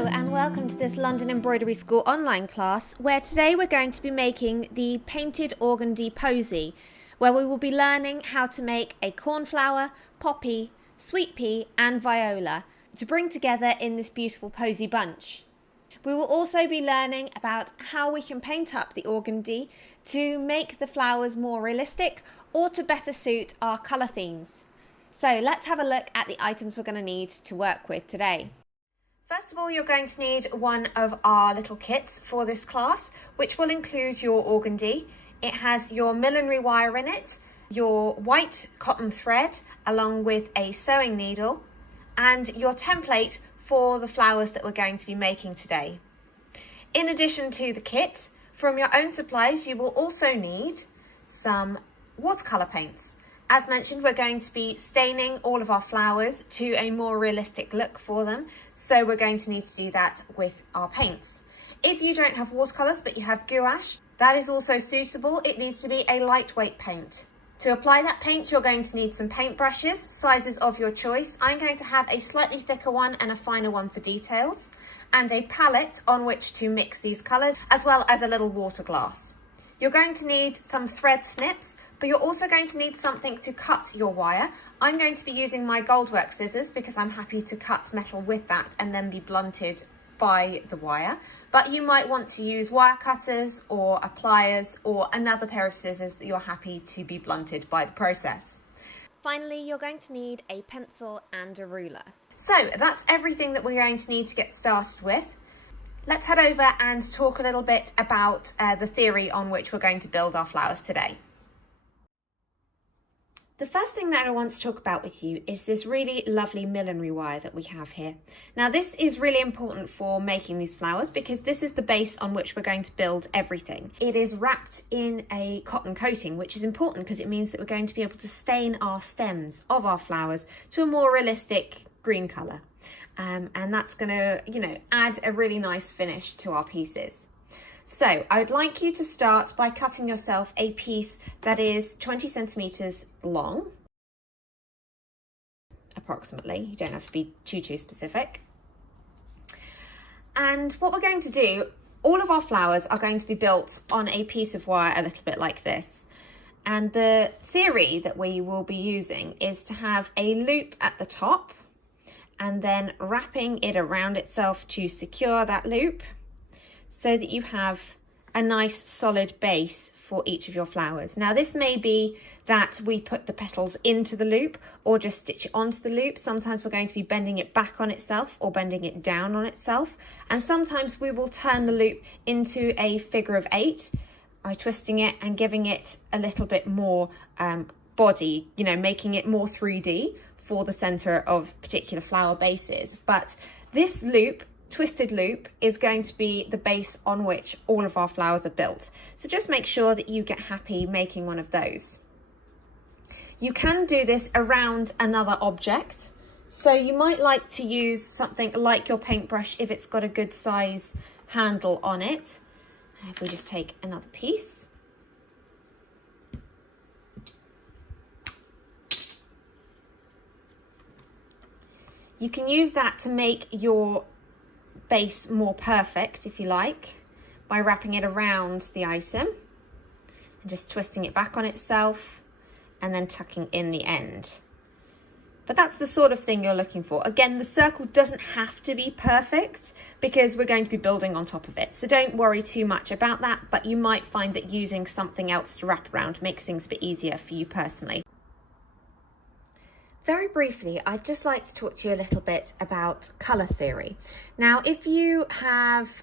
Hello and welcome to this London Embroidery School online class where today we're going to be making the painted organdie Posy, where we will be learning how to make a cornflower, poppy, sweet pea and viola to bring together in this beautiful posy bunch. We will also be learning about how we can paint up the organdie to make the flowers more realistic or to better suit our colour themes. So let's have a look at the items we're going to need to work with today. First of all, you're going to need one of our little kits for this class, which will include your organdie. It has your millinery wire in it, your white cotton thread, along with a sewing needle, and your template for the flowers that we're going to be making today. In addition to the kit, from your own supplies, you will also need some watercolour paints. As mentioned, we're going to be staining all of our flowers to a more realistic look for them, so we're going to need to do that with our paints. If you don't have watercolours but you have gouache, that is also suitable. It needs to be a lightweight paint. To apply that paint, you're going to need some paint brushes, sizes of your choice. I'm going to have a slightly thicker one and a finer one for details, and a palette on which to mix these colours, as well as a little water glass. You're going to need some thread snips, but you're also going to need something to cut your wire. I'm going to be using my Goldwork scissors because I'm happy to cut metal with that and then be blunted by the wire. But you might want to use wire cutters or pliers or another pair of scissors that you're happy to be blunted by the process. Finally, you're going to need a pencil and a ruler. So that's everything that we're going to need to get started with. Let's head over and talk a little bit about the theory on which we're going to build our flowers today. The first thing that I want to talk about with you is this really lovely millinery wire that we have here. Now this is really important for making these flowers because this is the base on which we're going to build everything. It is wrapped in a cotton coating, which is important because it means that we're going to be able to stain our stems of our flowers to a more realistic green colour. And that's going to, add a really nice finish to our pieces. So I'd like you to start by cutting yourself a piece that is 20 centimetres long, approximately. You don't have to be too specific. And what we're going to do, all of our flowers are going to be built on a piece of wire a little bit like this. And the theory that we will be using is to have a loop at the top and then wrapping it around itself to secure that loop, so that you have a nice solid base for each of your flowers. Now this may be that we put the petals into the loop or just stitch it onto the loop. Sometimes we're going to be bending it back on itself or bending it down on itself. And sometimes we will turn the loop into a figure of 8 by twisting it and giving it a little bit more body, making it more 3D for the center of particular flower bases. But this loop, twisted loop, is going to be the base on which all of our flowers are built. So just make sure that you get happy making one of those. You can do this around another object. So you might like to use something like your paintbrush if it's got a good size handle on it. If we just take another piece. You can use that to make your base more perfect, if you like, by wrapping it around the item and just twisting it back on itself and then tucking in the end. But that's the sort of thing you're looking for. Again, the circle doesn't have to be perfect because we're going to be building on top of it. So don't worry too much about that, but you might find that using something else to wrap around makes things a bit easier for you personally. Very briefly, I'd just like to talk to you a little bit about colour theory. Now, if you have,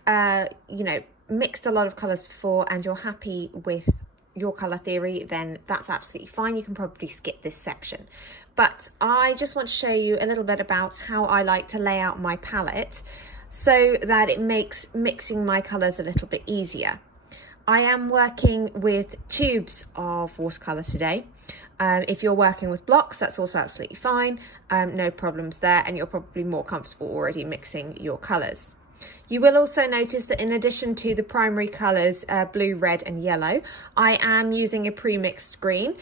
mixed a lot of colours before and you're happy with your colour theory, then that's absolutely fine. You can probably skip this section. But I just want to show you a little bit about how I like to lay out my palette so that it makes mixing my colours a little bit easier. I am working with tubes of watercolour today. If you're working with blocks, that's also absolutely fine. No problems there, and you're probably more comfortable already mixing your colours. You will also notice that in addition to the primary colours, blue, red and yellow, I am using a pre-mixed green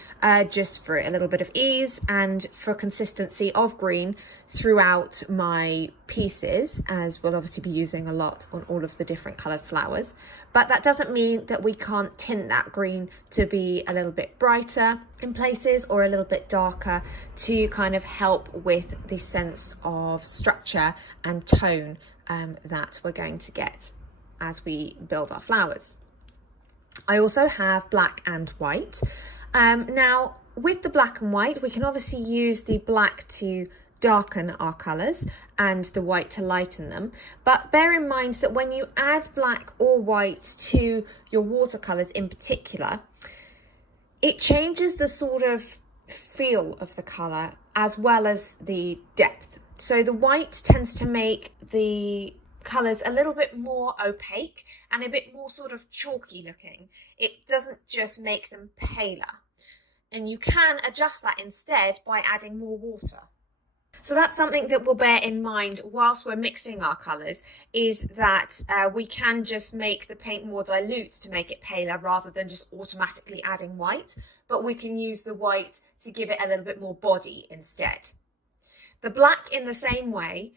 just for a little bit of ease and for consistency of green throughout my pieces, as we'll obviously be using a lot on all of the different coloured flowers. But that doesn't mean that we can't tint that green to be a little bit brighter in places or a little bit darker to kind of help with the sense of structure and tone that we're going to get as we build our flowers. I also have black and white. Now with the black and white, we can obviously use the black to darken our colours and the white to lighten them, but bear in mind that when you add black or white to your watercolours in particular, it changes the sort of feel of the colour as well as the depth. So the white tends to make the colours a little bit more opaque and a bit more sort of chalky looking. It doesn't just make them paler, and you can adjust that instead by adding more water. So that's something that we'll bear in mind whilst we're mixing our colours, is that we can just make the paint more dilute to make it paler rather than just automatically adding white, but we can use the white to give it a little bit more body instead. The black in the same way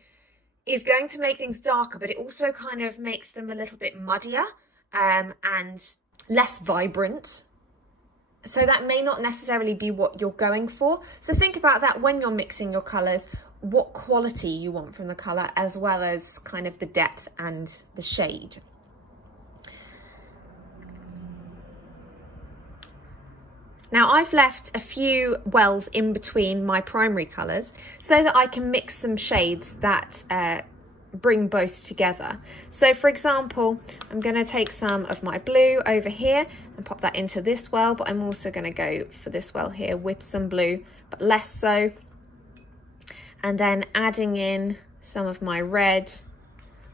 is going to make things darker, but it also kind of makes them a little bit muddier and less vibrant. So that may not necessarily be what you're going for. So think about that when you're mixing your colours, what quality you want from the colour, as well as kind of the depth and the shade. Now I've left a few wells in between my primary colours so that I can mix some shades that bring both together. So for example, I'm going to take some of my blue over here and pop that into this well, but I'm also going to go for this well here with some blue, but less so. And then adding in some of my red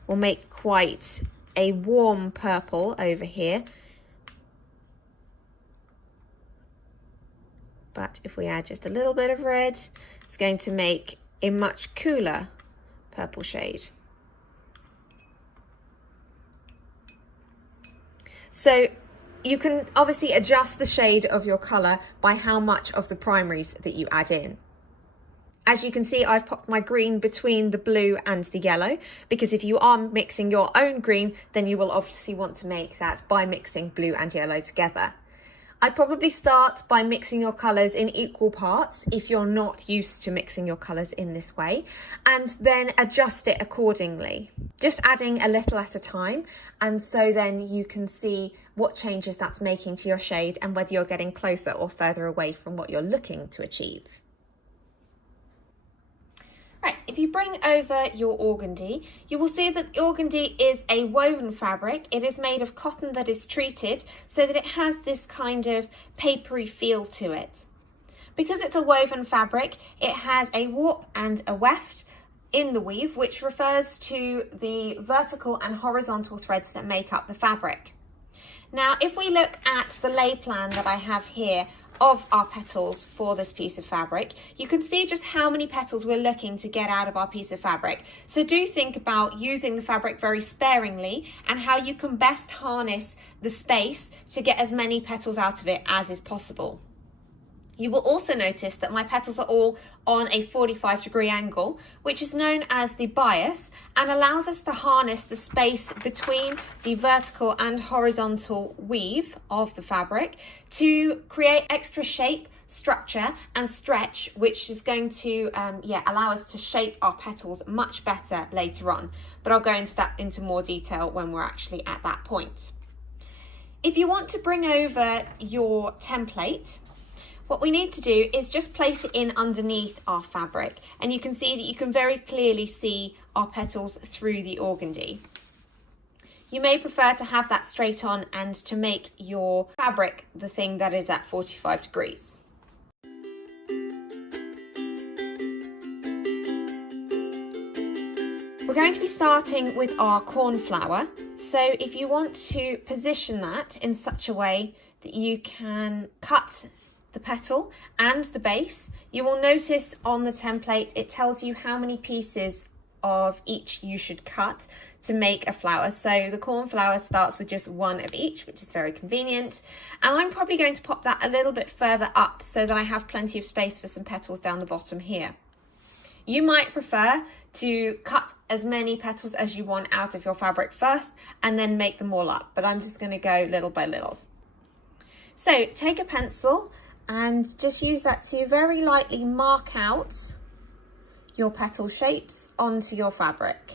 will make quite a warm purple over here. But if we add just a little bit of red, it's going to make a much cooler purple shade. So you can obviously adjust the shade of your colour by how much of the primaries that you add in. As you can see, I've popped my green between the blue and the yellow, because if you are mixing your own green, then you will obviously want to make that by mixing blue and yellow together. I'd probably start by mixing your colours in equal parts if you're not used to mixing your colours in this way, and then adjust it accordingly. Just adding a little at a time, and so then you can see what changes that's making to your shade and whether you're getting closer or further away from what you're looking to achieve. Right, if you bring over your organdie, you will see that the organdie is a woven fabric. It is made of cotton that is treated so that it has this kind of papery feel to it. Because it's a woven fabric, it has a warp and a weft in the weave, which refers to the vertical and horizontal threads that make up the fabric. Now, if we look at the lay plan that I have here of our petals for this piece of fabric, you can see just how many petals we're looking to get out of our piece of fabric. So do think about using the fabric very sparingly and how you can best harness the space to get as many petals out of it as is possible. You will also notice that my petals are all on a 45-degree angle, which is known as the bias, and allows us to harness the space between the vertical and horizontal weave of the fabric to create extra shape, structure and stretch, which is going to allow us to shape our petals much better later on. But I'll go into that into more detail when we're actually at that point. If you want to bring over your template, what we need to do is just place it in underneath our fabric, and you can see that you can very clearly see our petals through the organdie. You may prefer to have that straight on and to make your fabric the thing that is at 45 degrees. We're going to be starting with our cornflower, so if you want to position that in such a way that you can cut the petal and the base, you will notice on the template it tells you how many pieces of each you should cut to make a flower. So the cornflower starts with just one of each, which is very convenient. And I'm probably going to pop that a little bit further up so that I have plenty of space for some petals down the bottom here. You might prefer to cut as many petals as you want out of your fabric first and then make them all up, but I'm just going to go little by little. So take a pencil and just use that to very lightly mark out your petal shapes onto your fabric.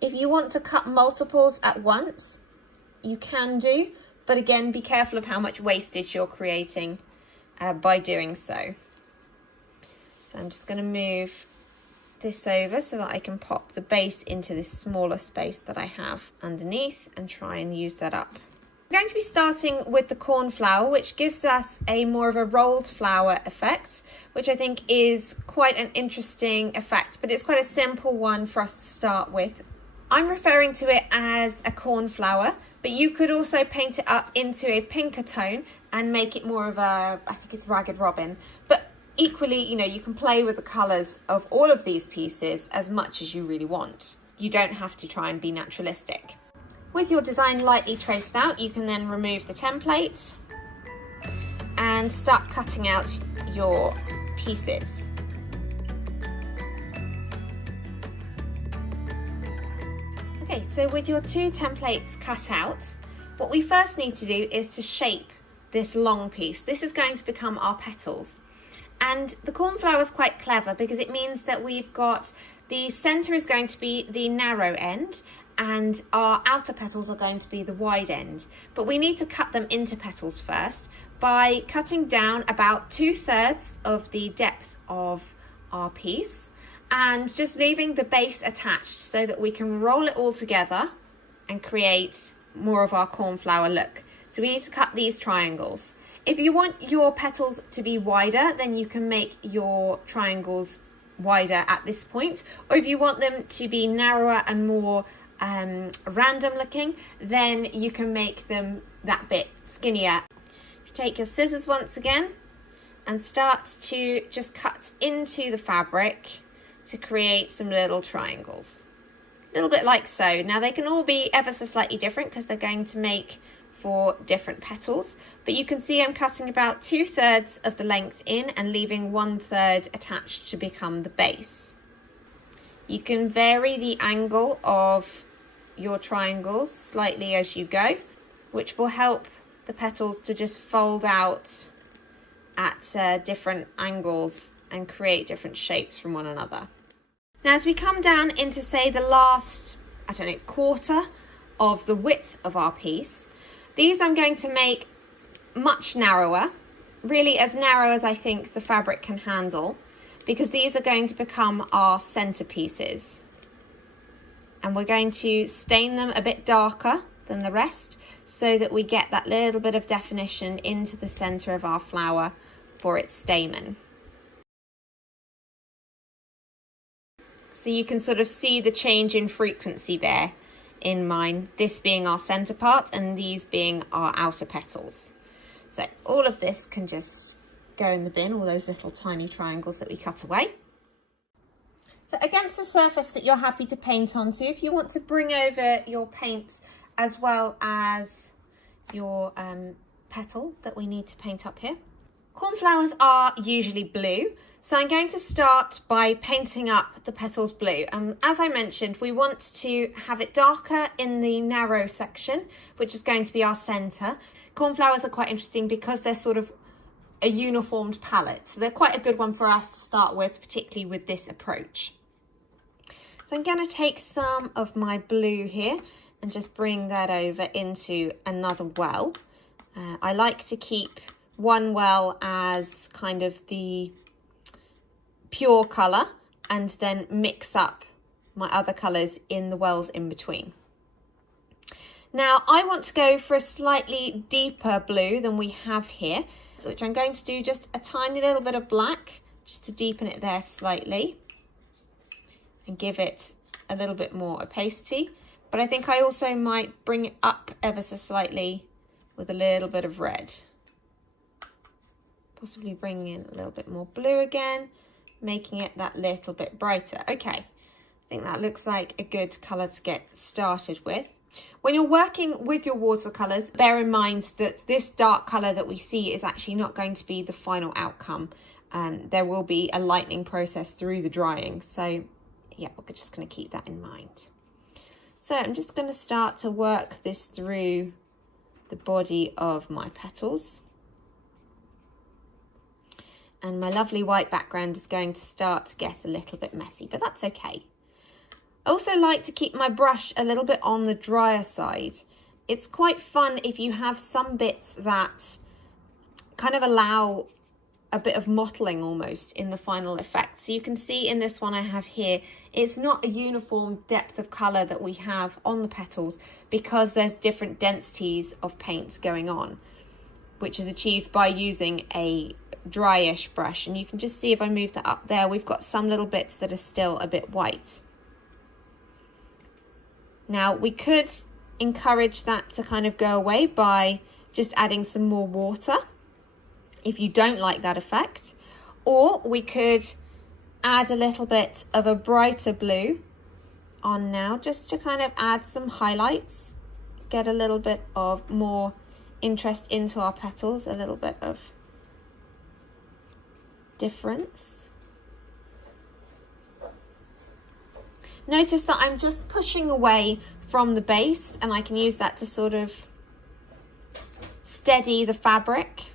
If you want to cut multiples at once, you can do, but again, be careful of how much wastage you're creating by doing so. So I'm just going to move this over so that I can pop the base into this smaller space that I have underneath and try and use that up. We're going to be starting with the cornflower, which gives us a more of a rolled flower effect, which I think is quite an interesting effect, but it's quite a simple one for us to start with. I'm referring to it as a cornflower, but you could also paint it up into a pinker tone and make it more of a, I think it's Ragged Robin, but equally, you know, you can play with the colours of all of these pieces as much as you really want. You don't have to try and be naturalistic. With your design lightly traced out, you can then remove the template and start cutting out your pieces. Okay, so with your two templates cut out, what we first need to do is to shape this long piece. This is going to become our petals. And the cornflower is quite clever because it means that we've got the centre is going to be the narrow end and our outer petals are going to be the wide end. But we need to cut them into petals first by cutting down about 2/3 of the depth of our piece and just leaving the base attached so that we can roll it all together and create more of our cornflower look. So we need to cut these triangles. If you want your petals to be wider, then you can make your triangles wider at this point. Or if you want them to be narrower and more random looking, then you can make them that bit skinnier. You take your scissors once again and start to just cut into the fabric to create some little triangles. A little bit like so. Now they can all be ever so slightly different because they're going to make for different petals, but you can see I'm cutting about 2/3 of the length in and leaving 1/3 attached to become the base. You can vary the angle of your triangles slightly as you go, which will help the petals to just fold out at different angles and create different shapes from one another. Now as we come down into say the last, I don't know, quarter of the width of our piece, these I'm going to make much narrower, really as narrow as I think the fabric can handle, because these are going to become our centerpieces. And we're going to stain them a bit darker than the rest so that we get that little bit of definition into the center of our flower for its stamen. So you can sort of see the change in frequency there in mine, this being our center part and these being our outer petals. So all of this can just go in the bin, all those little tiny triangles that we cut away. So against a surface that you're happy to paint onto, if you want to bring over your paint as well as your petal that we need to paint up here. Cornflowers are usually blue, so I'm going to start by painting up the petals blue. As I mentioned, we want to have it darker in the narrow section, which is going to be our centre. Cornflowers are quite interesting because they're sort of a uniformed palette, so they're quite a good one for us to start with, particularly with this approach. So I'm going to take some of my blue here and just bring that over into another well. I like to keep one well as kind of the pure colour and then mix up my other colours in the wells in between. Now I want to go for a slightly deeper blue than we have here, so which I'm going to do just a tiny little bit of black just to deepen it there slightly and give it a little bit more opacity. But I think I also might bring it up ever so slightly with a little bit of red. Possibly bring in a little bit more blue again, making it that little bit brighter. Okay, I think that looks like a good colour to get started with. When you're working with your watercolours, bear in mind that this dark colour that we see is actually not going to be the final outcome. There will be a lightening process through the drying. So yeah, we're just going to keep that in mind. So I'm just going to start to work this through the body of my petals. And my lovely white background is going to start to get a little bit messy, but that's okay. I also like to keep my brush a little bit on the drier side. It's quite fun if you have some bits that kind of allow a bit of mottling almost in the final effect. So you can see in this one I have here, it's not a uniform depth of colour that we have on the petals because there's different densities of paint going on, which is achieved by using a dryish brush. And you can just see if I move that up there, we've got some little bits that are still a bit white. Now we could encourage that to kind of go away by just adding some more water if you don't like that effect, or we could add a little bit of a brighter blue on now just to kind of add some highlights, get a little bit of more interest into our petals, a little bit of difference. Notice that I'm just pushing away from the base, and I can use that to sort of steady the fabric.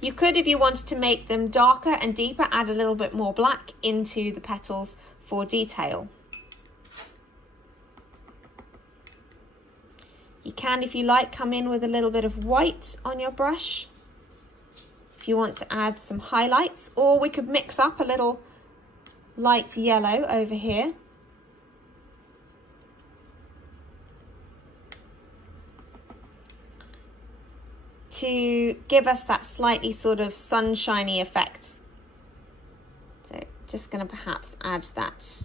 You could, if you wanted to make them darker and deeper, add a little bit more black into the petals for detail. You can, if you like, come in with a little bit of white on your brush if you want to add some highlights, or we could mix up a little light yellow over here. To give us that slightly sort of sunshiny effect. So just going to perhaps add that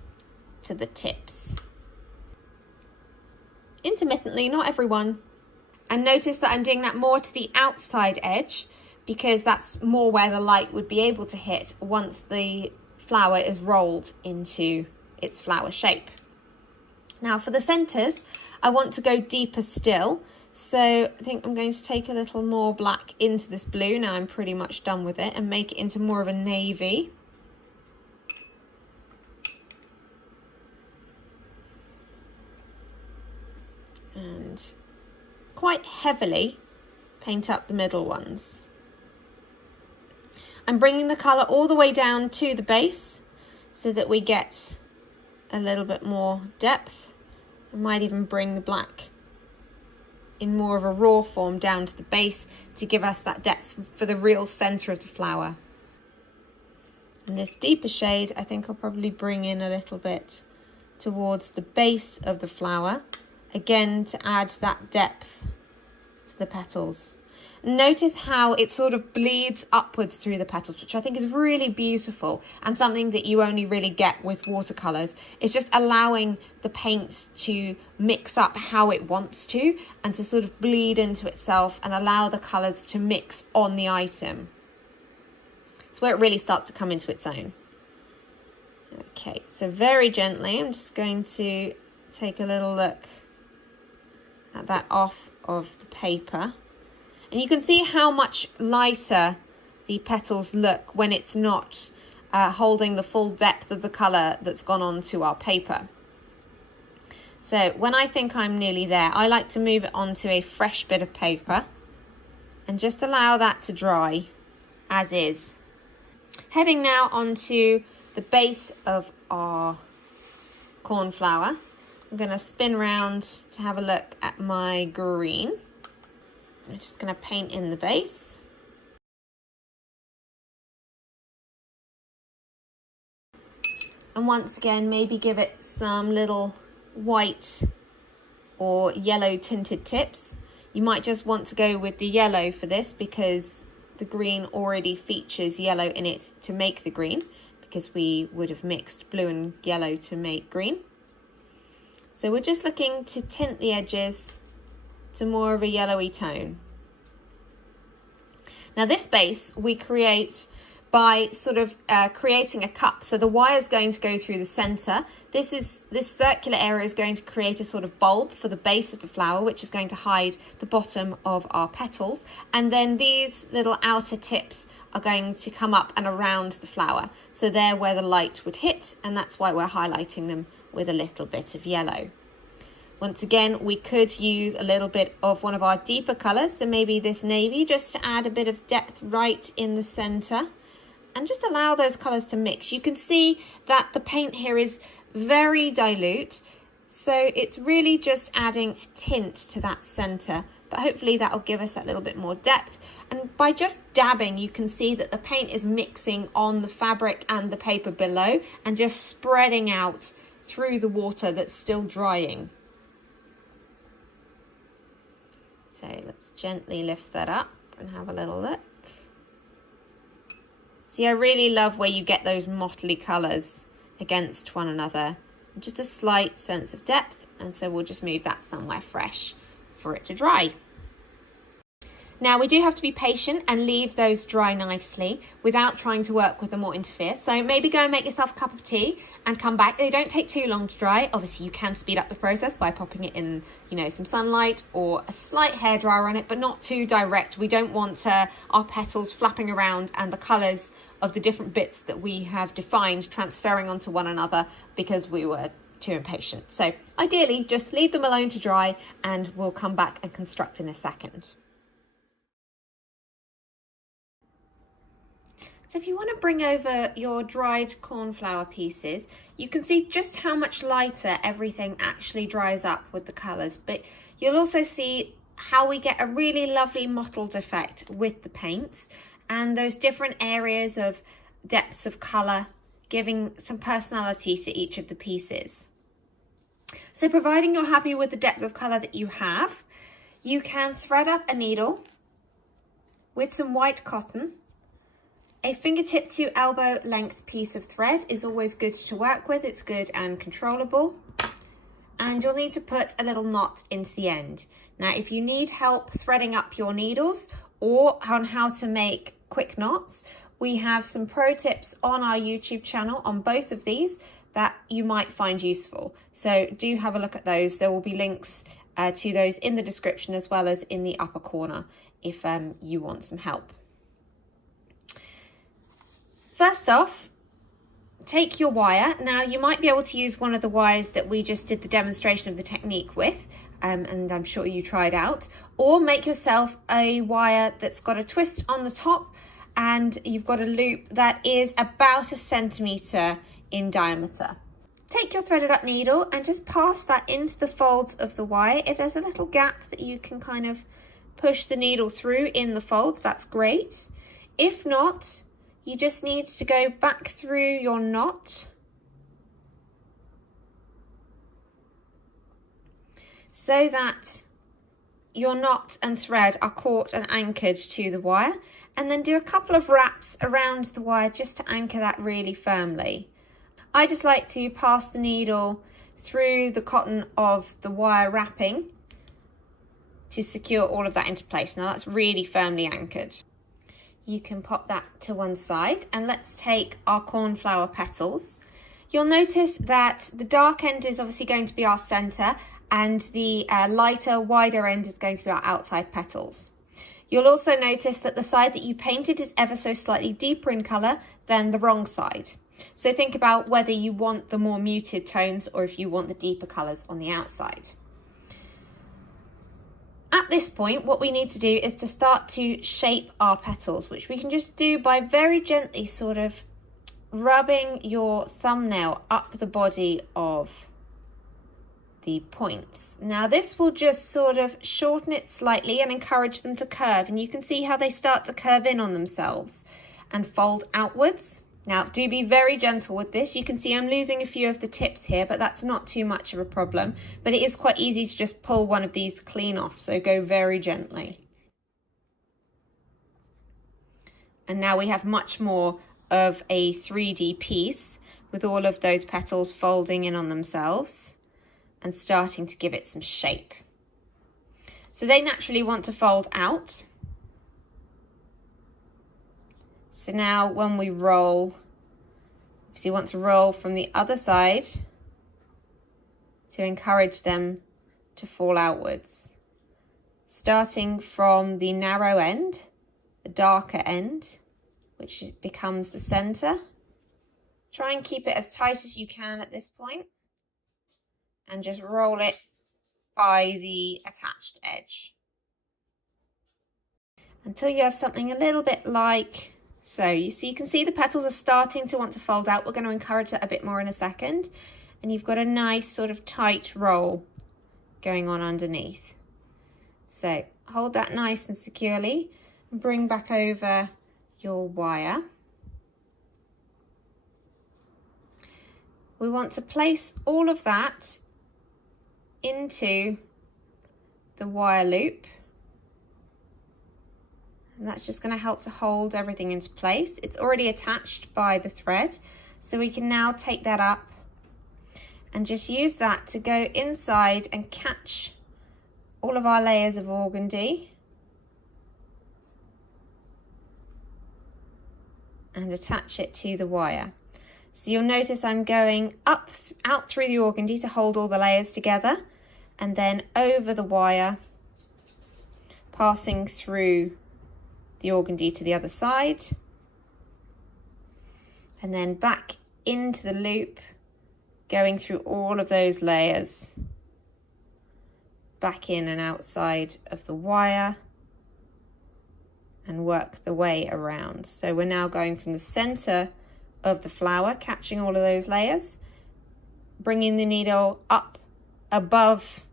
to the tips. Intermittently, not everyone. And notice that I'm doing that more to the outside edge because that's more where the light would be able to hit once the flower is rolled into its flower shape. Now for the centres, I want to go deeper still. So I think I'm going to take a little more black into this blue. Now I'm pretty much done with it, and make it into more of a navy. And quite heavily paint up the middle ones. I'm bringing the colour all the way down to the base so that we get a little bit more depth. I might even bring the black in more of a raw form down to the base to give us that depth for the real centre of the flower. And this deeper shade, I think I'll probably bring in a little bit towards the base of the flower, again to add that depth to the petals. Notice how it sort of bleeds upwards through the petals, which I think is really beautiful and something that you only really get with watercolours. It's just allowing the paint to mix up how it wants to and to sort of bleed into itself and allow the colours to mix on the item. It's where it really starts to come into its own. Okay, so very gently, I'm just going to take a little look at that off of the paper. And you can see how much lighter the petals look when it's not holding the full depth of the colour that's gone onto our paper. So when I think I'm nearly there, I like to move it onto a fresh bit of paper and just allow that to dry as is. Heading now onto the base of our cornflower, I'm going to spin round to have a look at my green. I'm just going to paint in the base. And once again, maybe give it some little white or yellow tinted tips. You might just want to go with the yellow for this because the green already features yellow in it to make the green, because we would have mixed blue and yellow to make green. So we're just looking to tint the edges to more of a yellowy tone. Now this base we create by sort of creating a cup. So the wire is going to go through the center. This circular area is going to create a sort of bulb for the base of the flower, which is going to hide the bottom of our petals. And then these little outer tips are going to come up and around the flower. So they're where the light would hit, and that's why we're highlighting them with a little bit of yellow. Once again, we could use a little bit of one of our deeper colors, so maybe this navy, just to add a bit of depth right in the center. And just allow those colours to mix. You can see that the paint here is very dilute, so it's really just adding tint to that centre, but hopefully that will give us that little bit more depth. And by just dabbing, you can see that the paint is mixing on the fabric and the paper below and just spreading out through the water that's still drying. So let's gently lift that up and have a little look. See, I really love where you get those motley colours against one another. Just a slight sense of depth, and so we'll just move that somewhere fresh for it to dry. Now we do have to be patient and leave those dry nicely without trying to work with them or interfere. So maybe go and make yourself a cup of tea and come back. They don't take too long to dry. Obviously you can speed up the process by popping it in, some sunlight or a slight hairdryer on it, but not too direct. We don't want our petals flapping around and the colours of the different bits that we have defined transferring onto one another because we were too impatient. So ideally just leave them alone to dry, and we'll come back and construct in a second. So if you want to bring over your dried cornflower pieces, you can see just how much lighter everything actually dries up with the colours, but you'll also see how we get a really lovely mottled effect with the paints and those different areas of depths of colour, giving some personality to each of the pieces. So providing you're happy with the depth of colour that you have, you can thread up a needle with some white cotton. A fingertip to elbow length piece of thread is always good to work with. It's good and controllable. And you'll need to put a little knot into the end. Now, if you need help threading up your needles or on how to make quick knots, we have some pro tips on our YouTube channel on both of these that you might find useful. So do have a look at those. There will be links to those in the description as well as in the upper corner if you want some help. First off, take your wire. Now you might be able to use one of the wires that we just did the demonstration of the technique with, and I'm sure you tried out, or make yourself a wire that's got a twist on the top and you've got a loop that is about 1 centimetre in diameter. Take your threaded up needle and just pass that into the folds of the wire. If there's a little gap that you can kind of push the needle through in the folds, that's great. If not, you just need to go back through your knot so that your knot and thread are caught and anchored to the wire, and then do a couple of wraps around the wire just to anchor that really firmly. I just like to pass the needle through the cotton of the wire wrapping to secure all of that into place. Now that's really firmly anchored. You can pop that to one side, and let's take our cornflower petals. You'll notice that the dark end is obviously going to be our center, and the lighter, wider end is going to be our outside petals. You'll also notice that the side that you painted is ever so slightly deeper in color than the wrong side. So think about whether you want the more muted tones or if you want the deeper colors on the outside. At this point, what we need to do is to start to shape our petals, which we can just do by very gently sort of rubbing your thumbnail up the body of the points. Now this will just sort of shorten it slightly and encourage them to curve, and you can see how they start to curve in on themselves and fold outwards. Now do be very gentle with this. You can see I'm losing a few of the tips here, but that's not too much of a problem, but it is quite easy to just pull one of these clean off, so go very gently. And now we have much more of a 3D piece with all of those petals folding in on themselves and starting to give it some shape. So they naturally want to fold out. So now when we roll, so you want to roll from the other side to encourage them to fall outwards. Starting from the narrow end, the darker end, which becomes the center. Try and keep it as tight as you can at this point, and just roll it by the attached edge until you have something a little bit like so. You can see the petals are starting to want to fold out. We're going to encourage that a bit more in a second, and you've got a nice sort of tight roll going on underneath. So hold that nice and securely and bring back over your wire. We want to place all of that into the wire loop, and that's just going to help to hold everything into place. It's already attached by the thread, so we can now take that up and just use that to go inside and catch all of our layers of organdie and attach it to the wire. So you'll notice I'm going up out through the organdie to hold all the layers together, and then over the wire, passing through the organdie to the other side, and then back into the loop, going through all of those layers, back in and outside of the wire, and work the way around. So we're now going from the center of the flower, catching all of those layers, bringing the needle up above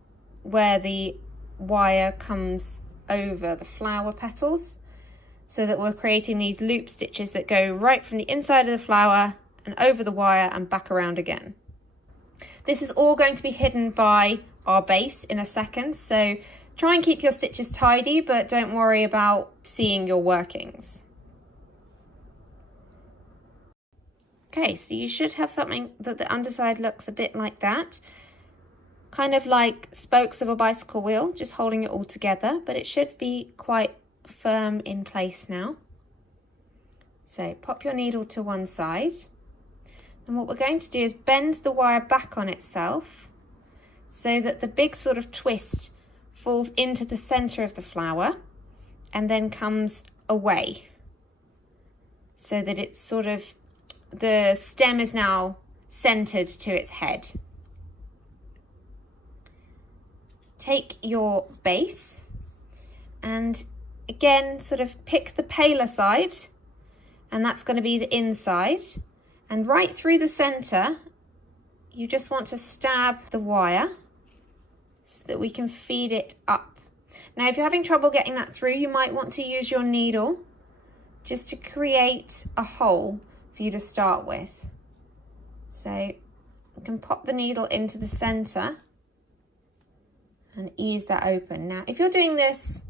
where the wire comes over the flower petals, so that we're creating these loop stitches that go right from the inside of the flower and over the wire and back around again. This is all going to be hidden by our base in a second, so try and keep your stitches tidy, but don't worry about seeing your workings. Okay, so you should have something that the underside looks a bit like that, kind of like spokes of a bicycle wheel, just holding it all together, but it should be quite firm in place now. So pop your needle to one side, and what we're going to do is bend the wire back on itself so that the big sort of twist falls into the center of the flower and then comes away, so that it's sort of, the stem is now centered to its head. Take your base and again sort of pick the paler side, and that's going to be the inside, and right through the center you just want to stab the wire so that we can feed it up. Now if you're having trouble getting that through, you might want to use your needle just to create a hole for you to start with. So you can pop the needle into the center and ease that open. Now if you're doing this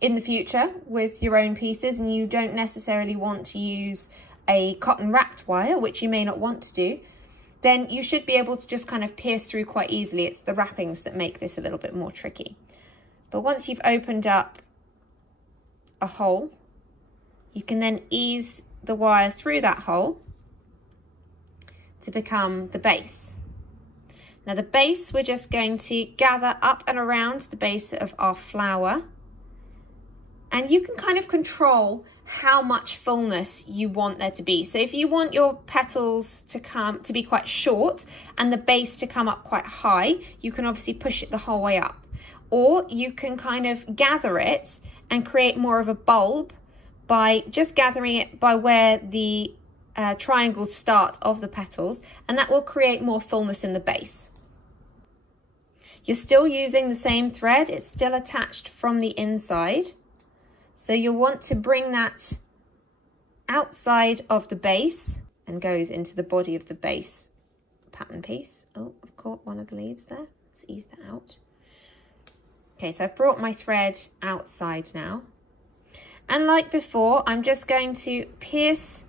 in the future with your own pieces and you don't necessarily want to use a cotton wrapped wire, which you may not want to do, then you should be able to just kind of pierce through quite easily. It's the wrappings that make this a little bit more tricky. But once you've opened up a hole, you can then ease the wire through that hole to become the base. Now the base, we're just going to gather up and around the base of our flower, and you can kind of control how much fullness you want there to be. So if you want your petals to be quite short and the base to come up quite high, you can obviously push it the whole way up. Or you can kind of gather it and create more of a bulb by just gathering it by where the triangles start of the petals, and that will create more fullness in the base. You're still using the same thread, it's still attached from the inside. So you'll want to bring that outside of the base and goes into the body of the base pattern piece. Oh, I've caught one of the leaves there. Let's ease that out. Okay, so I've brought my thread outside now. And like before, I'm just going to pierce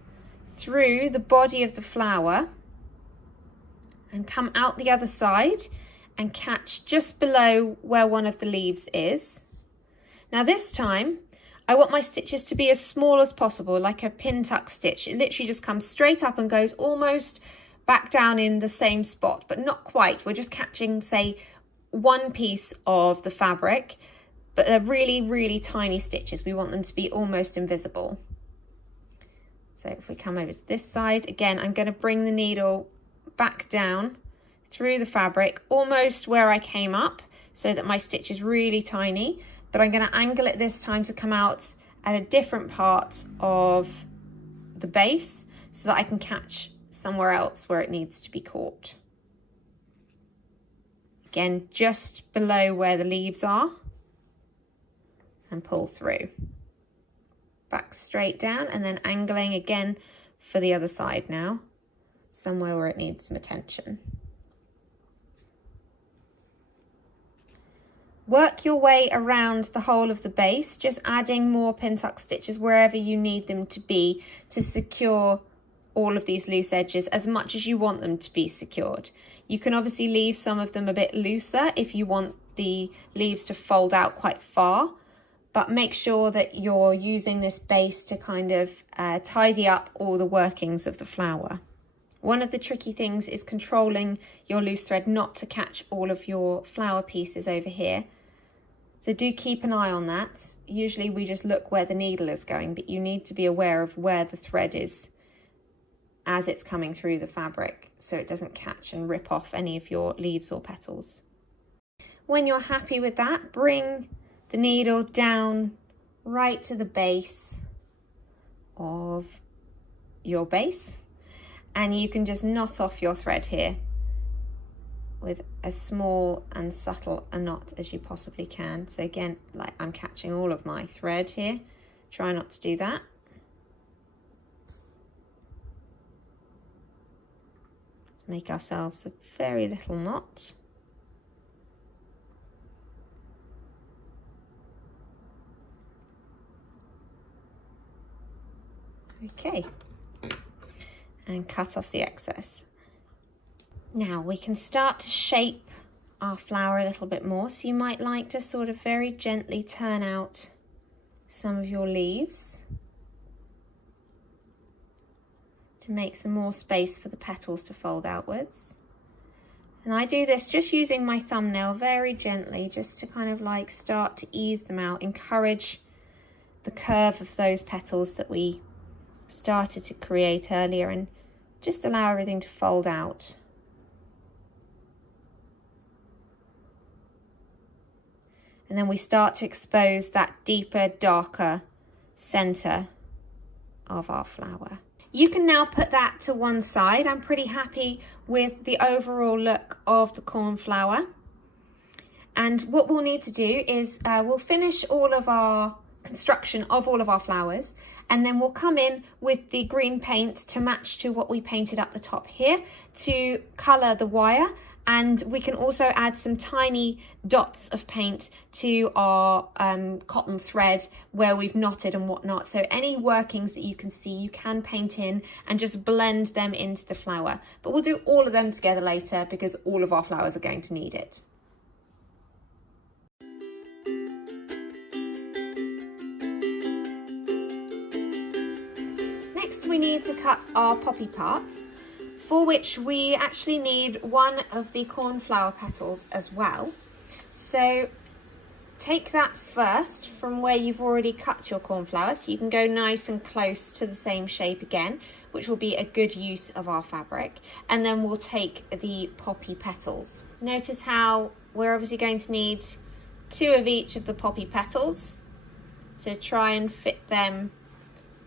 through the body of the flower and come out the other side and catch just below where one of the leaves is. Now this time, I want my stitches to be as small as possible, like a pin tuck stitch. It literally just comes straight up and goes almost back down in the same spot, but not quite. We're just catching, say, one piece of the fabric, but they're really, really tiny stitches. We want them to be almost invisible. So if we come over to this side, again, I'm going to bring the needle back down through the fabric, almost where I came up, so that my stitch is really tiny, but I'm going to angle it this time to come out at a different part of the base so that I can catch somewhere else where it needs to be caught. Again, just below where the leaves are, and pull through. Back straight down and then angling again for the other side now, somewhere where it needs some attention. Work your way around the whole of the base, just adding more pin tuck stitches wherever you need them to be to secure all of these loose edges as much as you want them to be secured. You can obviously leave some of them a bit looser if you want the leaves to fold out quite far, but make sure that you're using this base to kind of tidy up all the workings of the flower. One of the tricky things is controlling your loose thread not to catch all of your flower pieces over here. So do keep an eye on that. Usually we just look where the needle is going, but you need to be aware of where the thread is as it's coming through the fabric, so it doesn't catch and rip off any of your leaves or petals. When you're happy with that, bring the needle down right to the base of your base, and you can just knot off your thread here with as small and subtle a knot as you possibly can. So again, like I'm catching all of my thread here, try not to do that. Let's make ourselves a very little knot. Okay, and cut off the excess. Now we can start to shape our flower a little bit more, so you might like to sort of very gently turn out some of your leaves to make some more space for the petals to fold outwards. And I do this just using my thumbnail very gently, just to kind of like start to ease them out, encourage the curve of those petals that we started to create earlier, and just allow everything to fold out. And then we start to expose that deeper, darker center of our flower. You can now put that to one side. I'm pretty happy with the overall look of the cornflower. And what we'll need to do is we'll finish all of our construction of all of our flowers, and then we'll come in with the green paint to match to what we painted up the top here to colour the wire, and we can also add some tiny dots of paint to our cotton thread where we've knotted and whatnot. So any workings that you can see, you can paint in and just blend them into the flower, but we'll do all of them together later because all of our flowers are going to need it. Next we need to cut our poppy parts, for which we actually need one of the cornflower petals as well. So take that first from where you've already cut your cornflower, so you can go nice and close to the same shape again, which will be a good use of our fabric. And then we'll take the poppy petals. Notice how we're obviously going to need 2 of each of the poppy petals, so try and fit them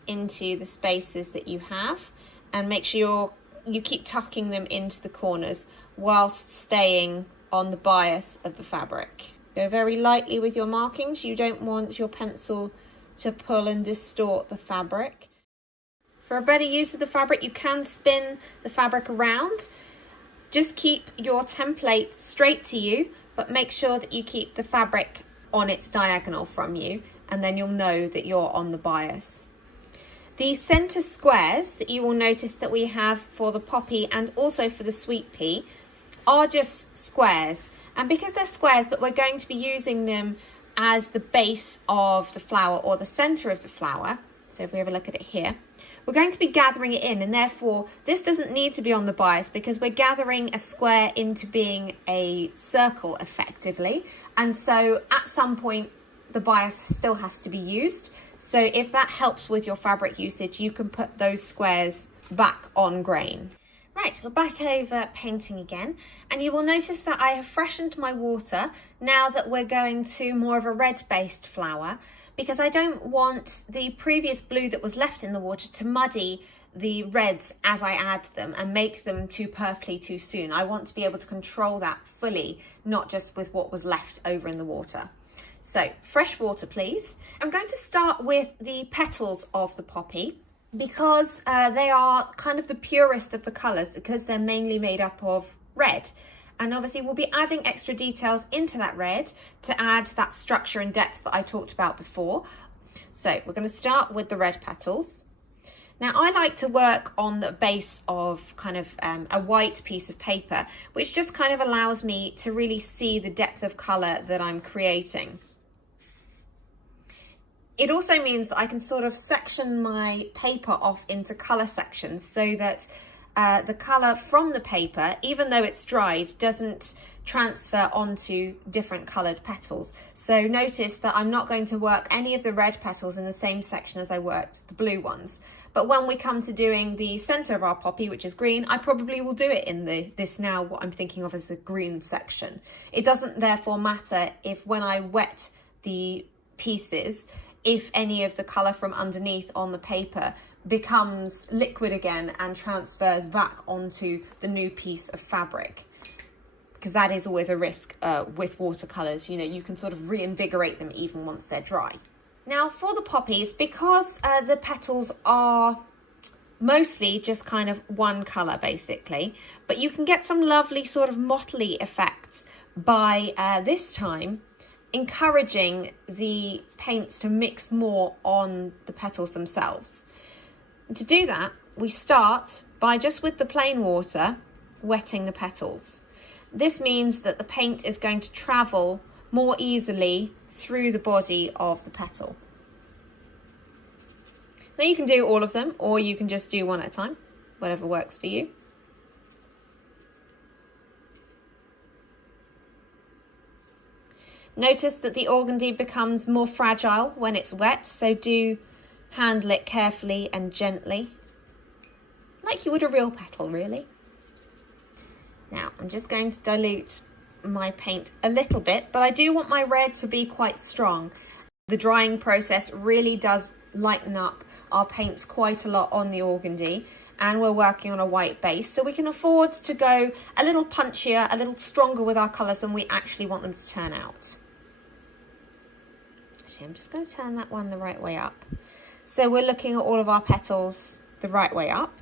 into the spaces that you have, and make sure you keep tucking them into the corners whilst staying on the bias of the fabric. Go very lightly with your markings. You don't want your pencil to pull and distort the fabric. For a better use of the fabric, you can spin the fabric around. Just keep your template straight to you, but make sure that you keep the fabric on its diagonal from you, and then you'll know that you're on the bias. The centre squares that you will notice that we have for the poppy and also for the sweet pea are just squares. And because they're squares, but we're going to be using them as the base of the flower or the center of the flower. So if we have a look at it here, we're going to be gathering it in, and therefore this doesn't need to be on the bias because we're gathering a square into being a circle effectively. And so at some point the bias still has to be used. So if that helps with your fabric usage, you can put those squares back on grain. Right, we're back over painting again, and you will notice that I have freshened my water now that we're going to more of a red-based flower, because I don't want the previous blue that was left in the water to muddy the reds as I add them and make them too purpley too soon. I want to be able to control that fully, not just with what was left over in the water. So, fresh water please. I'm going to start with the petals of the poppy, because they are kind of the purest of the colours, because they're mainly made up of red. And obviously we'll be adding extra details into that red to add that structure and depth that I talked about before. So we're going to start with the red petals. Now I like to work on the base of kind of a white piece of paper, which just kind of allows me to really see the depth of colour that I'm creating. It also means that I can sort of section my paper off into colour sections so that the colour from the paper, even though it's dried, doesn't transfer onto different coloured petals. So notice that I'm not going to work any of the red petals in the same section as I worked the blue ones. But when we come to doing the centre of our poppy, which is green, I probably will do it in this now what I'm thinking of as a green section. It doesn't therefore matter if when I wet the pieces, if any of the colour from underneath on the paper becomes liquid again and transfers back onto the new piece of fabric, because that is always a risk with watercolours. You know, you can sort of reinvigorate them even once they're dry. Now for the poppies, because the petals are mostly just kind of one colour basically, but you can get some lovely sort of motley effects by this time encouraging the paints to mix more on the petals themselves. To do that, we start by just with the plain water wetting the petals. This means that the paint is going to travel more easily through the body of the petal. Now you can do all of them, or you can just do one at a time, whatever works for you. Notice that the organdie becomes more fragile when it's wet, so do handle it carefully and gently, like you would a real petal really. Now I'm just going to dilute my paint a little bit, but I do want my red to be quite strong. The drying process really does lighten up our paints quite a lot on the organdie, and we're working on a white base, so we can afford to go a little punchier, a little stronger with our colours than we actually want them to turn out. Actually, I'm just going to turn that one the right way up. So we're looking at all of our petals the right way up.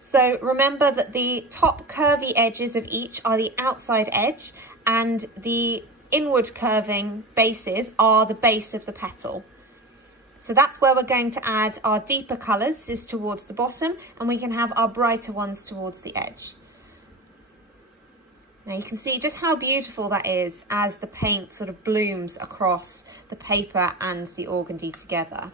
So remember that the top curvy edges of each are the outside edge, and the inward curving bases are the base of the petal. So that's where we're going to add our deeper colours, is towards the bottom, and we can have our brighter ones towards the edge. Now you can see just how beautiful that is as the paint sort of blooms across the paper and the organdie together.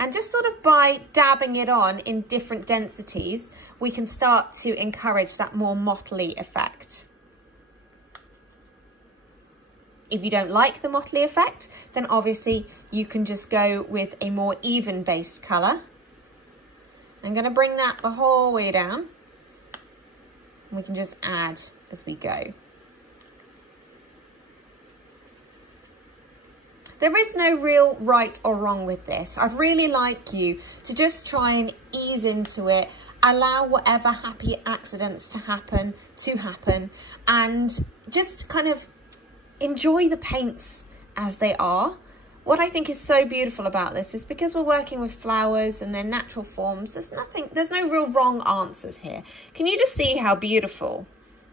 And just sort of by dabbing it on in different densities, we can start to encourage that more motley effect. If you don't like the motley effect, then obviously you can just go with a more even based colour. I'm going to bring that the whole way down. We can just add as we go. There is no real right or wrong with this. I'd really like you to just try and ease into it, allow whatever happy accidents to happen, and just kind of enjoy the paints as they are. What I think is so beautiful about this is because we're working with flowers and their natural forms, there's no real wrong answers here. Can you just see how beautiful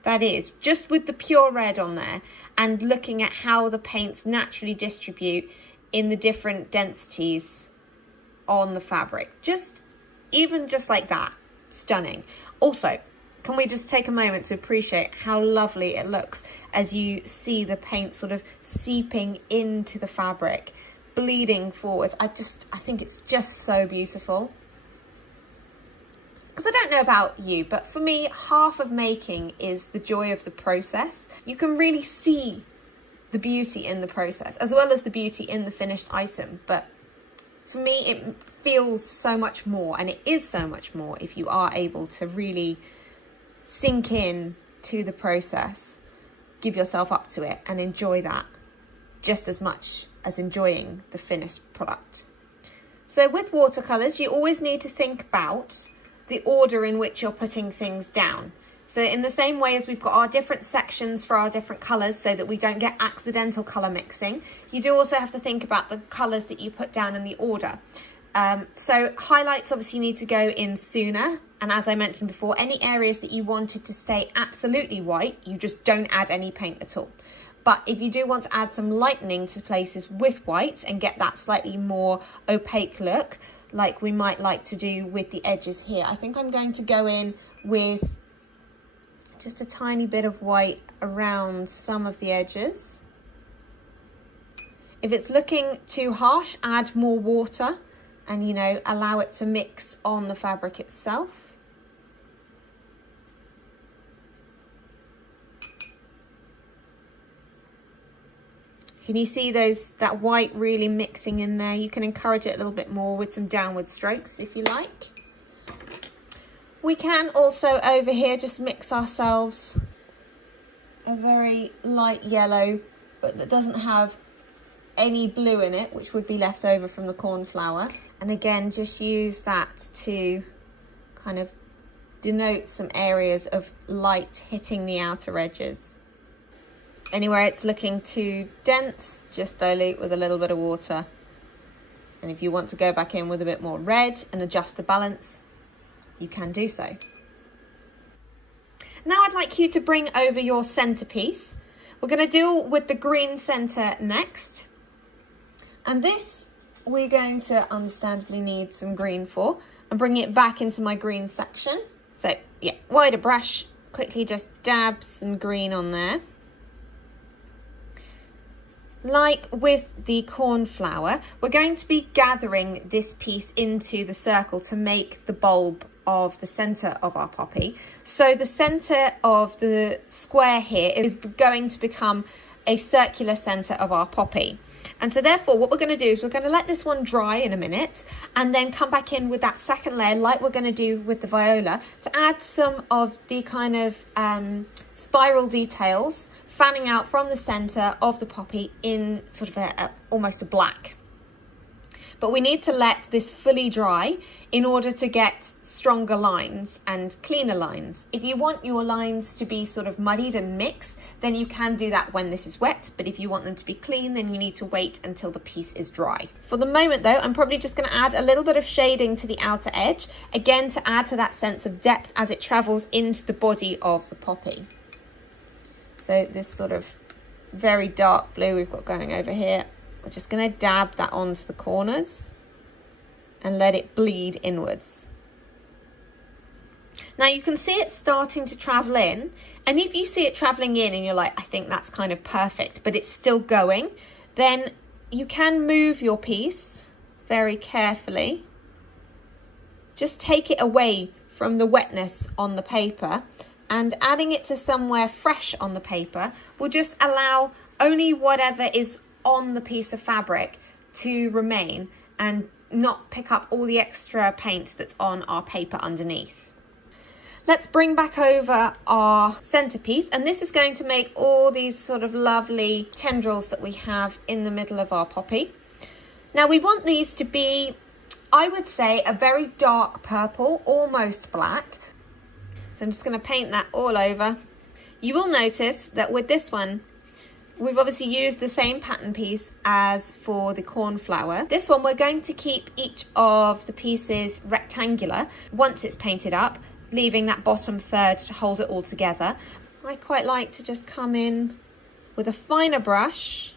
that is, just with the pure red on there, and looking at how the paints naturally distribute in the different densities on the fabric. Even just like that, stunning. Also, can we just take a moment to appreciate how lovely it looks as you see the paint sort of seeping into the fabric, bleeding forwards. I think it's just so beautiful. Because I don't know about you, but for me, half of making is the joy of the process. You can really see the beauty in the process, as well as the beauty in the finished item. But for me, it feels so much more, and it is so much more if you are able to really sink in to the process, give yourself up to it, and enjoy that just as much as enjoying the finished product. So with watercolours, you always need to think about the order in which you're putting things down. So in the same way as we've got our different sections for our different colours so that we don't get accidental colour mixing, you do also have to think about the colours that you put down in the order. So highlights obviously need to go in sooner. And as I mentioned before, any areas that you wanted to stay absolutely white, you just don't add any paint at all. But if you do want to add some lightening to places with white and get that slightly more opaque look, like we might like to do with the edges here, I think I'm going to go in with just a tiny bit of white around some of the edges. If it's looking too harsh, add more water and, you know, allow it to mix on the fabric itself. Can you see that white really mixing in there? You can encourage it a little bit more with some downward strokes if you like. We can also over here just mix ourselves a very light yellow, but that doesn't have any blue in it, which would be left over from the cornflower. And again, just use that to kind of denote some areas of light hitting the outer edges. Anywhere it's looking too dense, just dilute with a little bit of water. And if you want to go back in with a bit more red and adjust the balance, you can do so. Now I'd like you to bring over your centerpiece. We're going to deal with the green center next. And this we're going to understandably need some green for, and bring it back into my green section. So yeah, wider brush, quickly just dab some green on there. Like with the cornflower, we're going to be gathering this piece into the circle to make the bulb of the center of our poppy. So the center of the square here is going to become a circular center of our poppy. And so therefore what we're going to do is we're going to let this one dry in a minute and then come back in with that second layer like we're going to do with the viola to add some of the kind of spiral details fanning out from the center of the poppy in sort of almost a black. But we need to let this fully dry in order to get stronger lines and cleaner lines. If you want your lines to be sort of muddied and mixed, then you can do that when this is wet. But if you want them to be clean, then you need to wait until the piece is dry. For the moment though, I'm probably just going to add a little bit of shading to the outer edge, again to add to that sense of depth as it travels into the body of the poppy. So this sort of very dark blue we've got going over here, we're just going to dab that onto the corners and let it bleed inwards. Now you can see it starting to travel in, and if you see it traveling in and you're like, I think that's kind of perfect, but it's still going, then you can move your piece very carefully. Just take it away from the wetness on the paper, and adding it to somewhere fresh on the paper will just allow only whatever is on the piece of fabric to remain and not pick up all the extra paint that's on our paper underneath. Let's bring back over our centerpiece, and this is going to make all these sort of lovely tendrils that we have in the middle of our poppy. Now we want these to be, I would say, a very dark purple, almost black. So I'm just going to paint that all over. You will notice that with this one, we've obviously used the same pattern piece as for the cornflower. This one, we're going to keep each of the pieces rectangular once it's painted up, leaving that bottom third to hold it all together. I quite like to just come in with a finer brush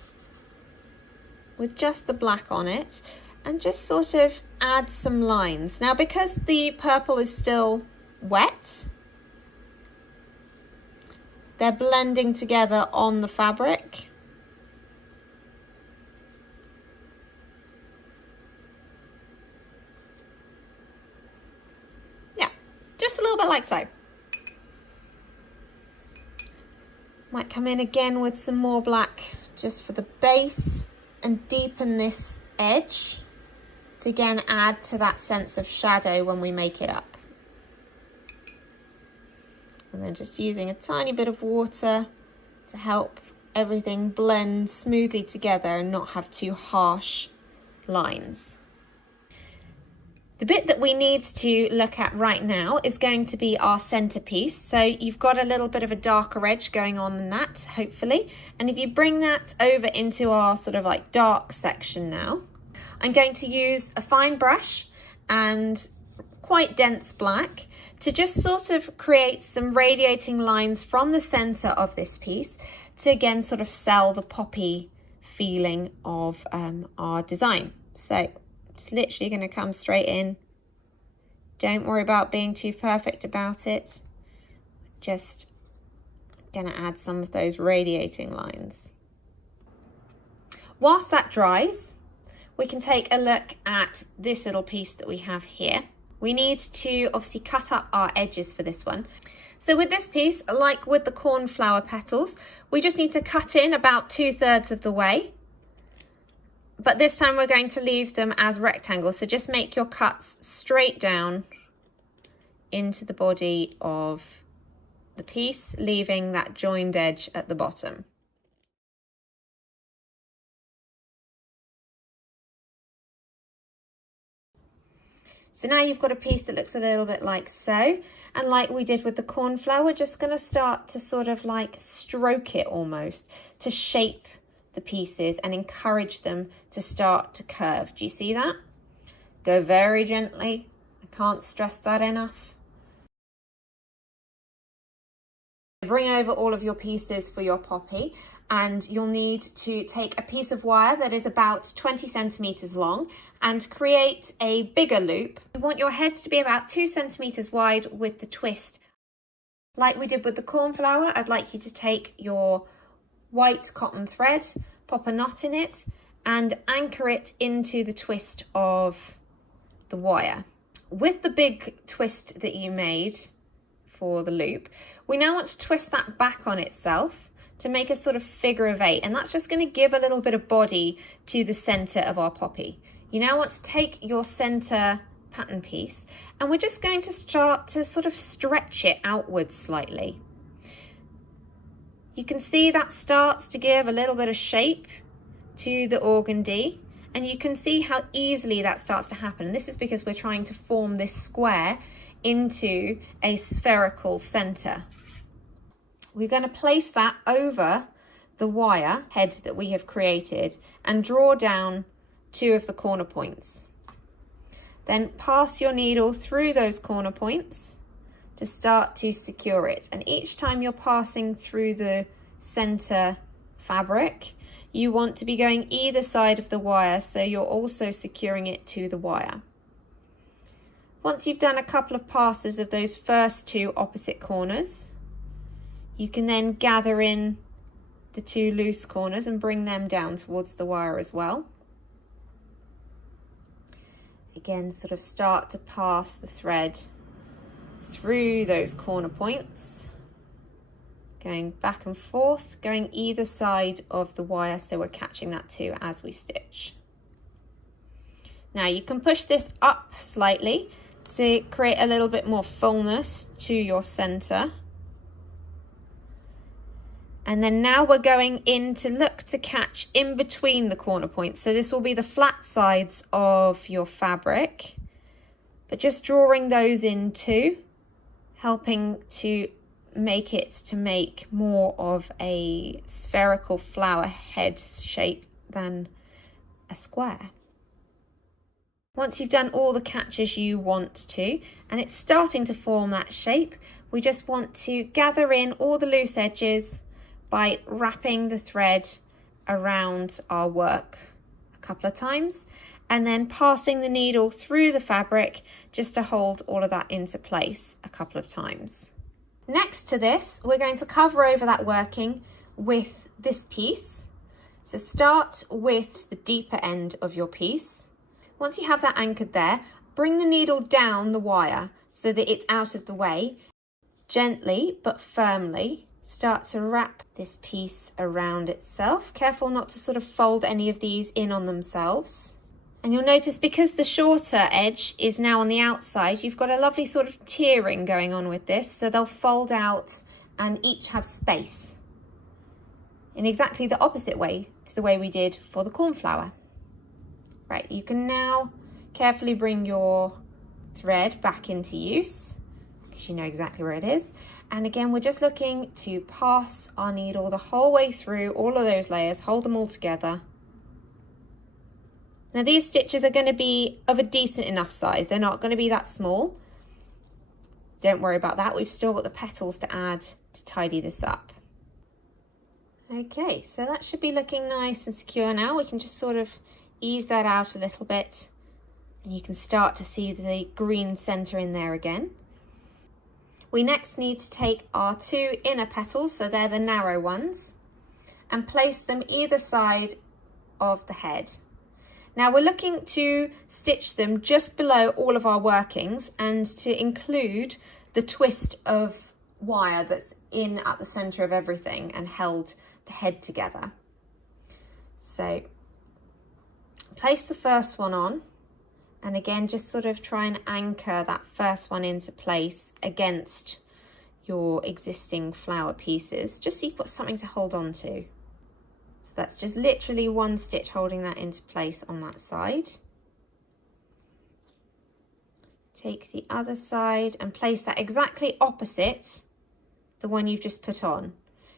with just the black on it and just sort of add some lines. Now, because the purple is still wet, They're blending together on the fabric. Yeah, just a little bit like so. Might come in again with some more black just for the base and deepen this edge to again add to that sense of shadow when we make it up. And then just using a tiny bit of water to help everything blend smoothly together and not have too harsh lines. The bit that we need to look at right now is going to be our centerpiece. So you've got a little bit of a darker edge going on in that, hopefully. And if you bring that over into our sort of like dark section now, I'm going to use a fine brush and quite dense black to just sort of create some radiating lines from the center of this piece to again sort of sell the poppy feeling of our design. So it's literally going to come straight in. Don't worry about being too perfect about it. Just going to add some of those radiating lines. Whilst that dries, we can take a look at this little piece that we have here. We need to obviously cut up our edges for this one. So with this piece, like with the cornflower petals, we just need to cut in about 2/3 of the way. But this time we're going to leave them as rectangles. So just make your cuts straight down into the body of the piece, leaving that joined edge at the bottom. So now you've got a piece that looks a little bit like so. And like we did with the cornflower, we're just going to start to sort of like stroke it almost to shape the pieces and encourage them to start to curve. Do you see that? Go very gently. I can't stress that enough. Bring over all of your pieces for your poppy, and you'll need to take a piece of wire that is about 20 centimeters long and create a bigger loop. You want your head to be about 2 centimeters wide with the twist. Like we did with the cornflower, I'd like you to take your white cotton thread, pop a knot in it and anchor it into the twist of the wire. With the big twist that you made for the loop, we now want to twist that back on itself to make a sort of figure of 8, and that's just going to give a little bit of body to the center of our poppy. You now want to take your center pattern piece and we're just going to start to sort of stretch it outwards slightly. You can see that starts to give a little bit of shape to the organdie, and you can see how easily that starts to happen. And this is because we're trying to form this square into a spherical center. We're going to place that over the wire head that we have created and draw down 2 of the corner points. Then pass your needle through those corner points to start to secure it. And each time you're passing through the center fabric, you want to be going either side of the wire, so you're also securing it to the wire. Once you've done a couple of passes of those first 2 opposite corners, you can then gather in the 2 loose corners and bring them down towards the wire as well. Again, sort of start to pass the thread through those corner points, going back and forth, going either side of the wire, so we're catching that too as we stitch. Now you can push this up slightly to create a little bit more fullness to your center. And then now we're going in to look to catch in between the corner points. So this will be the flat sides of your fabric, but just drawing those in too, helping to make more of a spherical flower head shape than a square. Once you've done all the catches you want to, and it's starting to form that shape, we just want to gather in all the loose edges by wrapping the thread around our work a couple of times and then passing the needle through the fabric just to hold all of that into place a couple of times. Next to this, we're going to cover over that working with this piece. So start with the deeper end of your piece. Once you have that anchored there, bring the needle down the wire so that it's out of the way. Gently but firmly start to wrap this piece around itself. Careful not to sort of fold any of these in on themselves. And you'll notice because the shorter edge is now on the outside, you've got a lovely sort of tiering going on with this, so they'll fold out and each have space in exactly the opposite way to the way we did for the cornflower. Right, you can now carefully bring your thread back into use because you know exactly where it is. And again, we're just looking to pass our needle the whole way through all of those layers, hold them all together. Now these stitches are going to be of a decent enough size. They're not going to be that small. Don't worry about that. We've still got the petals to add to tidy this up. Okay, so that should be looking nice and secure now. We can just sort of ease that out a little bit and you can start to see the green center in there again. We next need to take our two inner petals, so they're the narrow ones, and place them either side of the head. Now we're looking to stitch them just below all of our workings and to include the twist of wire that's in at the center of everything and held the head together. So place the first one on, and again just sort of try and anchor that first one into place against your existing flower pieces, just so you've got something to hold on to. So that's just literally one stitch holding that into place on that side. Take the other side and place that exactly opposite the one you've just put on,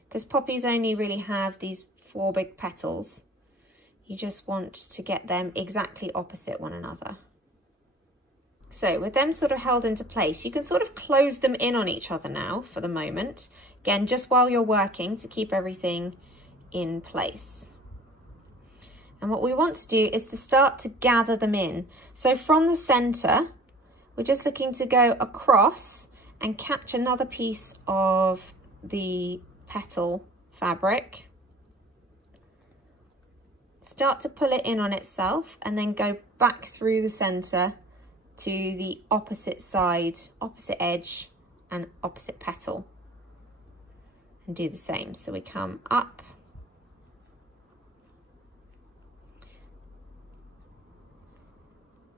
because poppies only really have these 4 big petals. You just want to get them exactly opposite one another. So with them sort of held into place, you can sort of close them in on each other now for the moment. Again, just while you're working to keep everything in place. And what we want to do is to start to gather them in. So from the center, we're just looking to go across and catch another piece of the petal fabric. Start to pull it in on itself and then go back through the center to the opposite side, opposite edge and opposite petal, and do the same. So we come up,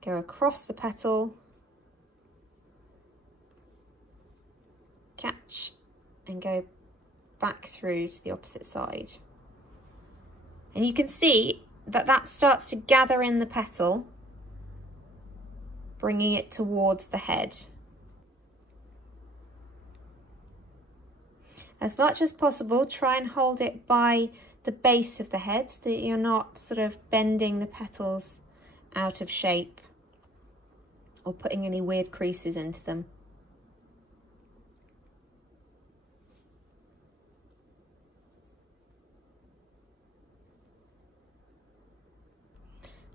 go across the petal, catch and go back through to the opposite side. And you can see that that starts to gather in the petal, bringing it towards the head. As much as possible, try and hold it by the base of the head so that you're not sort of bending the petals out of shape or putting any weird creases into them.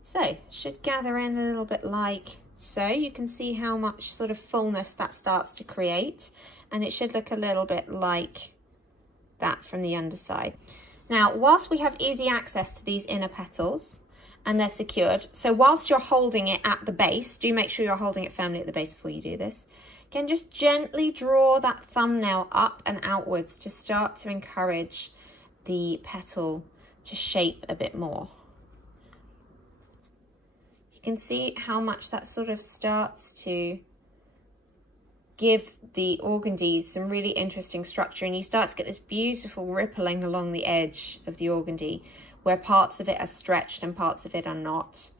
So, should gather in a little bit like so. You can see how much sort of fullness that starts to create, and it should look a little bit like that from the underside. Now, whilst we have easy access to these inner petals and they're secured, so whilst you're holding it at the base, do make sure you're holding it firmly at the base before you do this. Again, just gently draw that thumbnail up and outwards to start to encourage the petal to shape a bit more. You can see how much that sort of starts to give the organdies some really interesting structure, and you start to get this beautiful rippling along the edge of the organdie where parts of it are stretched and parts of it are not,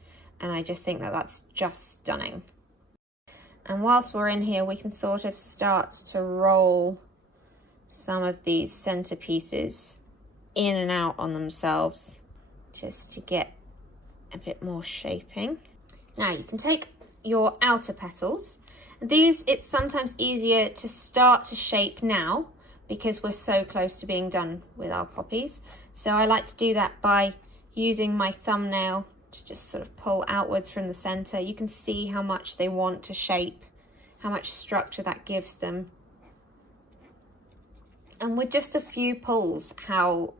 and I just think that that's just stunning. And whilst we're in here, we can sort of start to roll some of these centerpieces in and out on themselves just to get a bit more shaping. Now you can take your outer petals. These, it's sometimes easier to start to shape now because we're so close to being done with our poppies. So I like to do that by using my thumbnail to just sort of pull outwards from the center. You can see how much they want to shape, how much structure that gives them. And with just a few pulls, how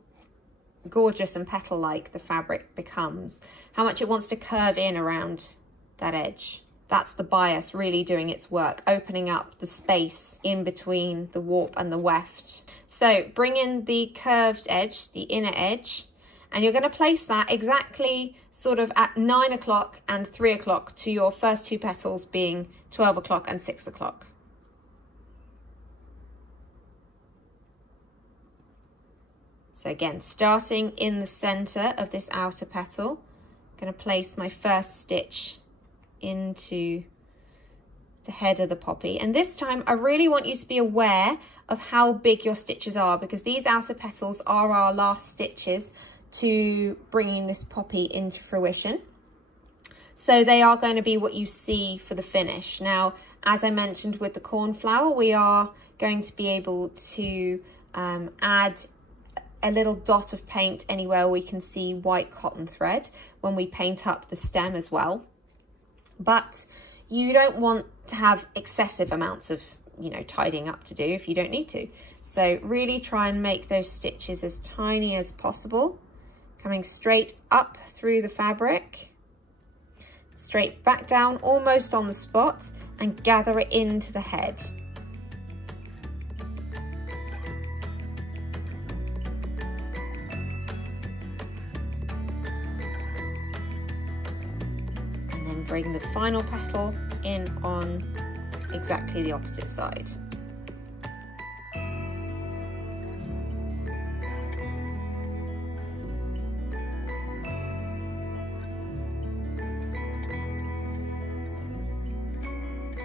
gorgeous and petal-like the fabric becomes, how much it wants to curve in around that edge. That's the bias really doing its work, opening up the space in between the warp and the weft. So bring in the curved edge, the inner edge, and you're going to place that exactly sort of at 9 o'clock and 3 o'clock to your first two petals being 12 o'clock and 6 o'clock. So again, starting in the center of this outer petal, I'm going to place my first stitch into the head of the poppy. And this time I really want you to be aware of how big your stitches are, because these outer petals are our last stitches to bringing this poppy into fruition. So they are going to be what you see for the finish. Now, as I mentioned with the cornflower, we are going to be able to add a little dot of paint anywhere we can see white cotton thread when we paint up the stem as well. But you don't want to have excessive amounts of, tidying up to do if you don't need to. So really try and make those stitches as tiny as possible, coming straight up through the fabric, straight back down almost on the spot, and gather it into the head. Bring the final petal in on exactly the opposite side.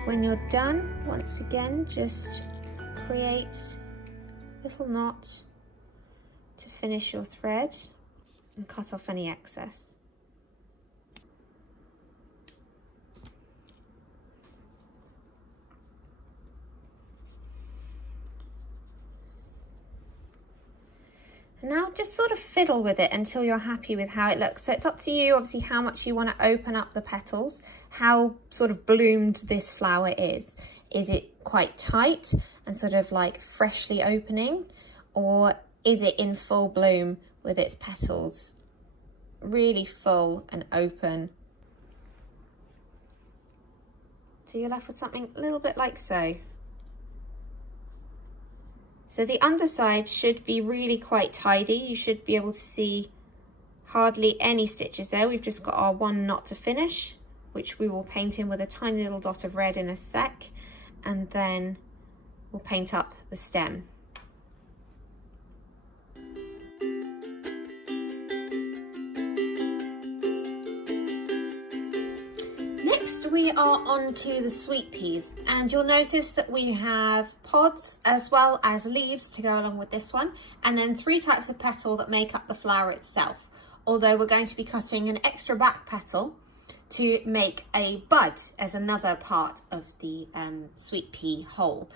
When you're done, once again, just create a little knot to finish your thread and cut off any excess. And now just sort of fiddle with it until you're happy with how it looks. So it's up to you, obviously, how much you want to open up the petals, how sort of bloomed this flower is. Is it quite tight and sort of like freshly opening, or is it in full bloom with its petals really full and open? So you're left with something a little bit like so. So the underside should be really quite tidy. You should be able to see hardly any stitches there. We've just got our one knot to finish, which we will paint in with a tiny little dot of red in a sec, and then we'll paint up the stem. Next we are on to the sweet peas, and you'll notice that we have pods as well as leaves to go along with this one, and then 3 types of petal that make up the flower itself, although we're going to be cutting an extra back petal to make a bud as another part of the sweet pea whole.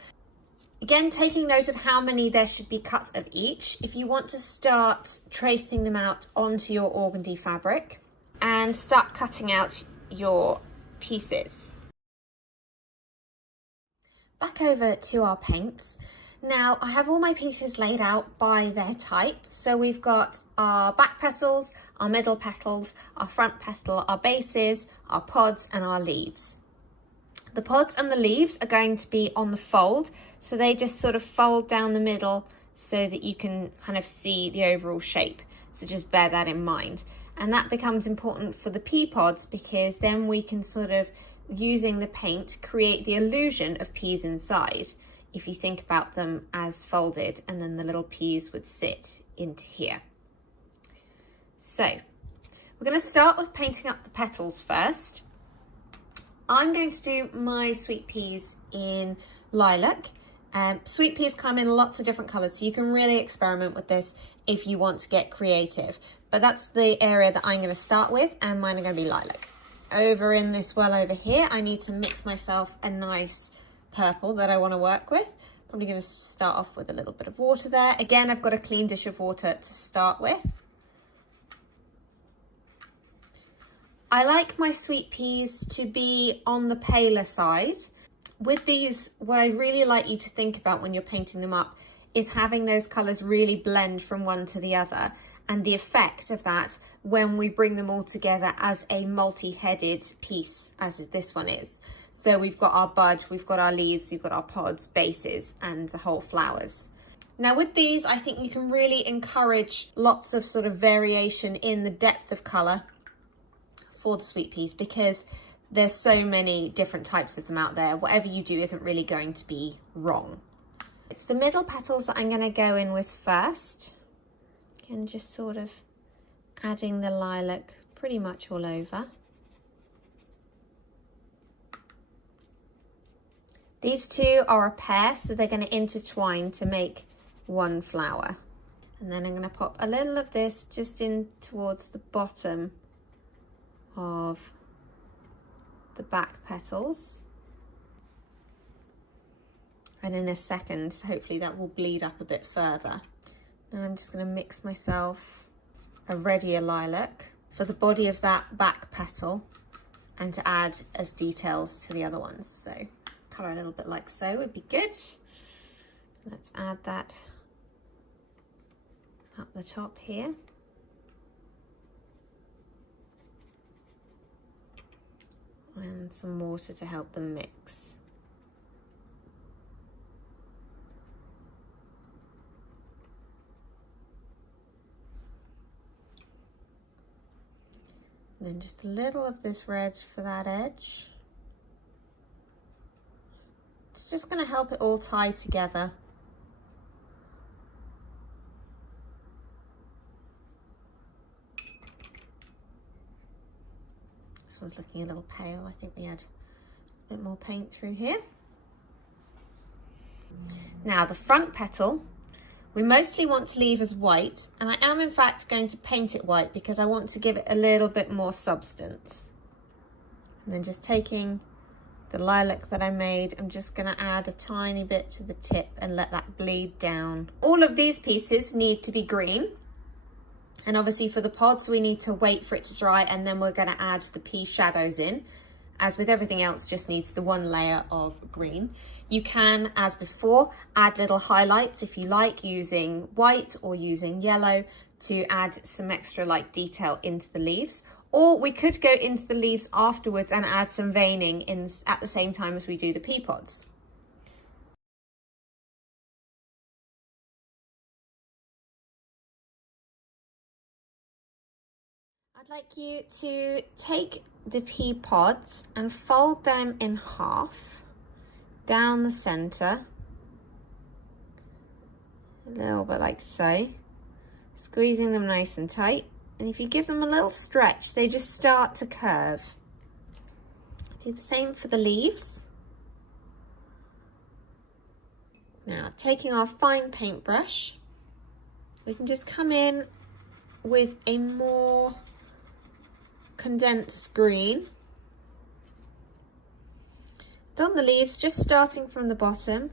Again, taking note of how many there should be cut of each. If you want to start tracing them out onto your organdie fabric and start cutting out your pieces. Back over to our paints. Now I have all my pieces laid out by their type. So we've got our back petals, our middle petals, our front petal, our bases, our pods and our leaves. The pods and the leaves are going to be on the fold, so they just sort of fold down the middle so that you can kind of see the overall shape. So just bear that in mind. And that becomes important for the pea pods, because then we can sort of, using the paint, create the illusion of peas inside, if you think about them as folded, and then the little peas would sit into here. So we're going to start with painting up the petals first. I'm going to do my sweet peas in lilac. Sweet peas come in lots of different colours, so you can really experiment with this if you want to get creative. But that's the area that I'm going to start with, and mine are going to be lilac. Over in this well over here, I need to mix myself a nice purple that I want to work with. Probably going to start off with a little bit of water there. Again, I've got a clean dish of water to start with. I like my sweet peas to be on the paler side. With these, what I really like you to think about when you're painting them up is having those colours really blend from one to the other, and the effect of that when we bring them all together as a multi-headed piece, as this one is. So we've got our bud, we've got our leaves, we've got our pods, bases, and the whole flowers. Now with these, I think you can really encourage lots of sort of variation in the depth of colour for the sweet peas, because there's so many different types of them out there. Whatever you do isn't really going to be wrong. It's the middle petals that I'm going to go in with first. And just sort of adding the lilac pretty much all over. These two are a pair, so they're going to intertwine to make one flower. And then I'm going to pop a little of this just in towards the bottom of the back petals. And in a second, hopefully that will bleed up a bit further. Then I'm just going to mix myself a reddier lilac for the body of that back petal and to add as details to the other ones. So colour a little bit like so would be good. Let's add that up the top here. And some water to help them mix. And then just a little of this red for that edge. It's just going to help it all tie together. This one's looking a little pale. I think we add a bit more paint through here. Now the front petal, we mostly want to leave as white, and I am in fact going to paint it white because I want to give it a little bit more substance. And then just taking the lilac that I made, I'm just going to add a tiny bit to the tip and let that bleed down. All of these pieces need to be green, and obviously for the pods we need to wait for it to dry, and then we're going to add the pea shadows in. As with everything else, just needs the one layer of green. You can, as before, add little highlights if you like, using white or using yellow to add some extra light detail into the leaves. Or we could go into the leaves afterwards and add some veining in at the same time as we do the pea pods. I'd like you to take the pea pods and fold them in half down the center, a little bit like so, squeezing them nice and tight. And if you give them a little stretch, they just start to curve. Do the same for the leaves. Now, taking our fine paintbrush, we can just come in with a more condensed green. On the leaves, just starting from the bottom,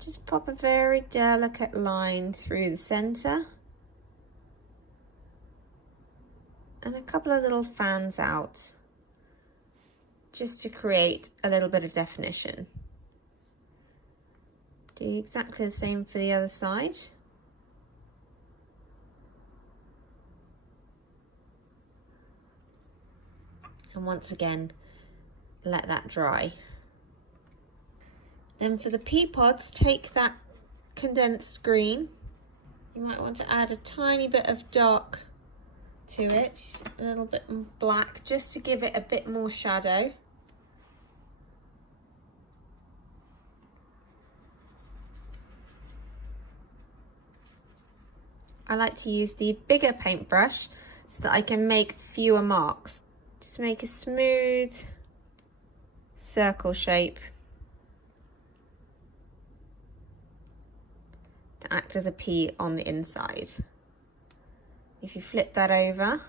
just pop a very delicate line through the center and a couple of little fans out just to create a little bit of definition. Do exactly the same for the other side. And once again, let that dry. Then for the pea pods, take that condensed green. You might want to add a tiny bit of dark to it, a little bit black, just to give it a bit more shadow. I like to use the bigger paintbrush so that I can make fewer marks. Just make a smooth circle shape to act as a pea on the inside. If you flip that over,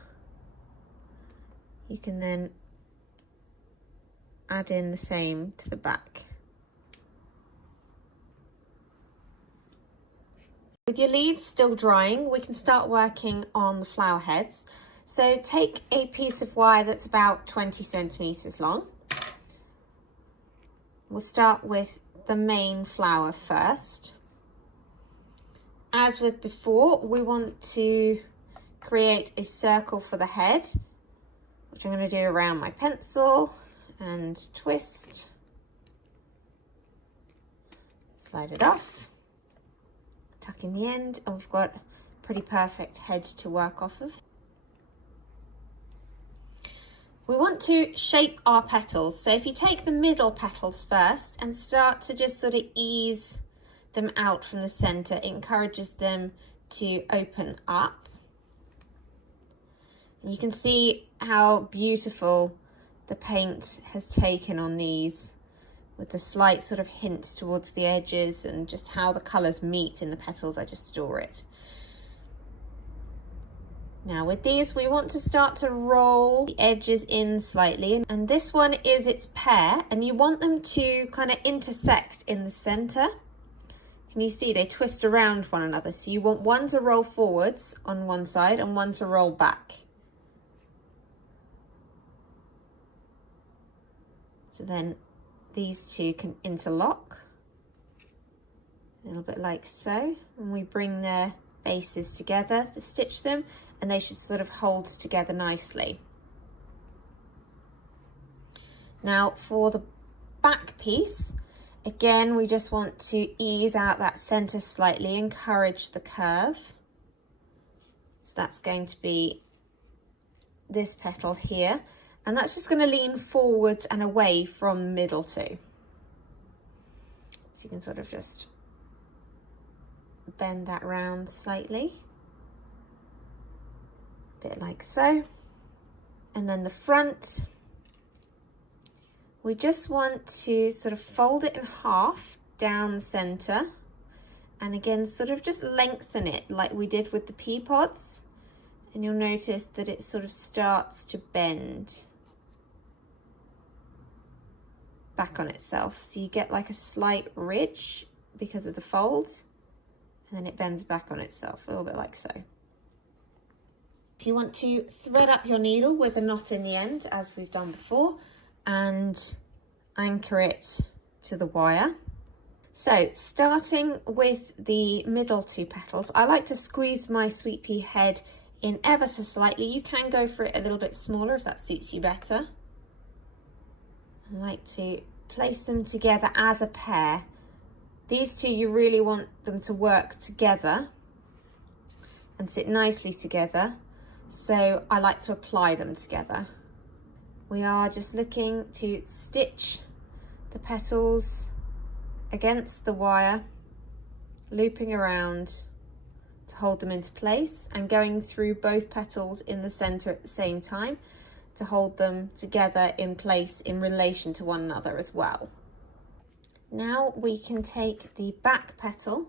you can then add in the same to the back. With your leaves still drying, we can start working on the flower heads. So take a piece of wire that's about 20 centimeters long. We'll start with the main flower first. As with before, we want to create a circle for the head, which I'm going to do around my pencil and twist, slide it off, tuck in the end, and we've got a pretty perfect head to work off of. We want to shape our petals, so if you take the middle petals first and start to just sort of ease them out from the center, it encourages them to open up. And you can see how beautiful the paint has taken on these, with the slight sort of hint towards the edges and just how the colours meet in the petals. I just adore it. Now with these, we want to start to roll the edges in slightly, and this one is its pair, and you want them to kind of intersect in the center. Can you see they twist around one another? So you want one to roll forwards on one side and one to roll back. So then these two can interlock, a little bit like so, and we bring their bases together to stitch them, and they should sort of hold together nicely. Now for the back piece, again, we just want to ease out that center slightly, encourage the curve. So that's going to be this petal here, and that's just going to lean forwards and away from middle too. So you can sort of just bend that round slightly, a bit like so. And then the front, we just want to sort of fold it in half down the center, and again sort of just lengthen it like we did with the pea pods, and you'll notice that it sort of starts to bend back on itself, so you get like a slight ridge because of the fold, and then it bends back on itself a little bit like so. If you want to thread up your needle with a knot in the end, as we've done before, and anchor it to the wire. So starting with the middle two petals, I like to squeeze my sweet pea head in ever so slightly. You can go for it a little bit smaller if that suits you better. I like to place them together as a pair. These two, you really want them to work together and sit nicely together, so I like to apply them together. We are just looking to stitch the petals against the wire, looping around to hold them into place, and going through both petals in the center at the same time to hold them together in place in relation to one another as well. Now we can take the back petal,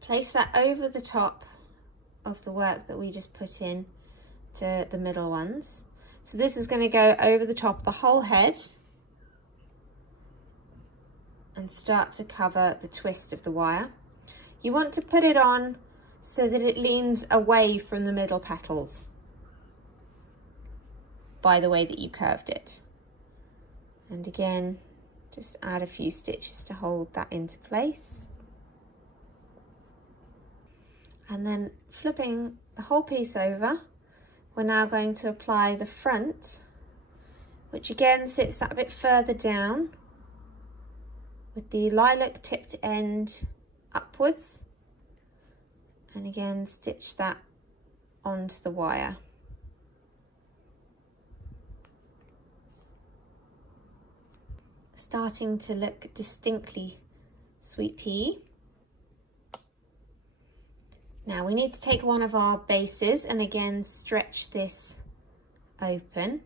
place that over the top of the work that we just put in to the middle ones. So this is going to go over the top of the whole head and start to cover the twist of the wire. You want to put it on so that it leans away from the middle petals by the way that you curved it. And again, just add a few stitches to hold that into place. And then flipping the whole piece over, we're now going to apply the front, which again sits that bit further down with the lilac tipped end upwards, and again stitch that onto the wire. Starting to look distinctly sweet pea. Now we need to take one of our bases and again stretch this open.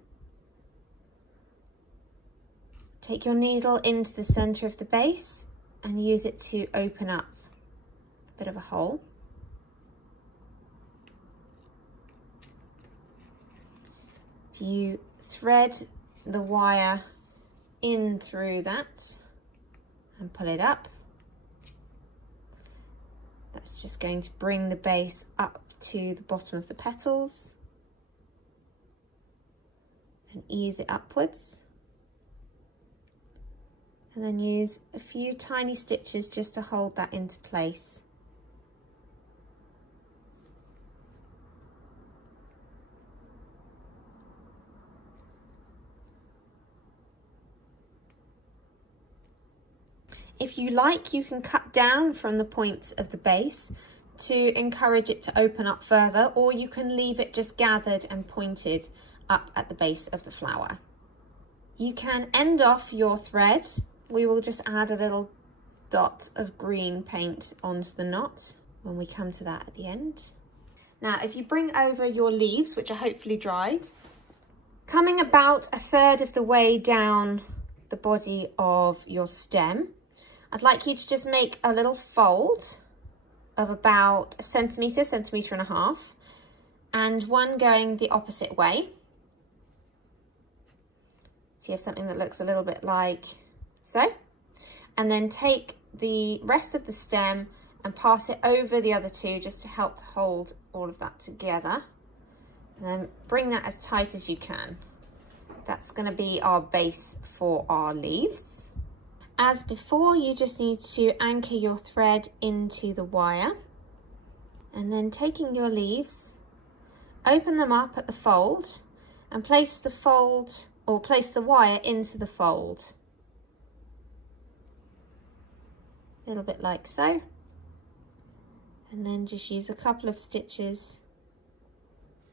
Take your needle into the center of the base and use it to open up a bit of a hole. If you thread the wire in through that and pull it up, that's just going to bring the base up to the bottom of the petals and ease it upwards, and then use a few tiny stitches just to hold that into place If you like, you can cut down from the points of the base to encourage it to open up further, or you can leave it just gathered and pointed up at the base of the flower. You can end off your thread. We will just add a little dot of green paint onto the knot when we come to that at the end. Now, if you bring over your leaves, which are hopefully dried, coming about a third of the way down the body of your stem, I'd like you to just make a little fold of about a centimetre, centimetre and a half, and one going the opposite way. So you have something that looks a little bit like so. And then take the rest of the stem and pass it over the other two just to help to hold all of that together. And then bring that as tight as you can. That's going to be our base for our leaves. As before, you just need to anchor your thread into the wire. And then taking your leaves, open them up at the fold and place the fold, or place the wire into the fold. A little bit like so. And then just use a couple of stitches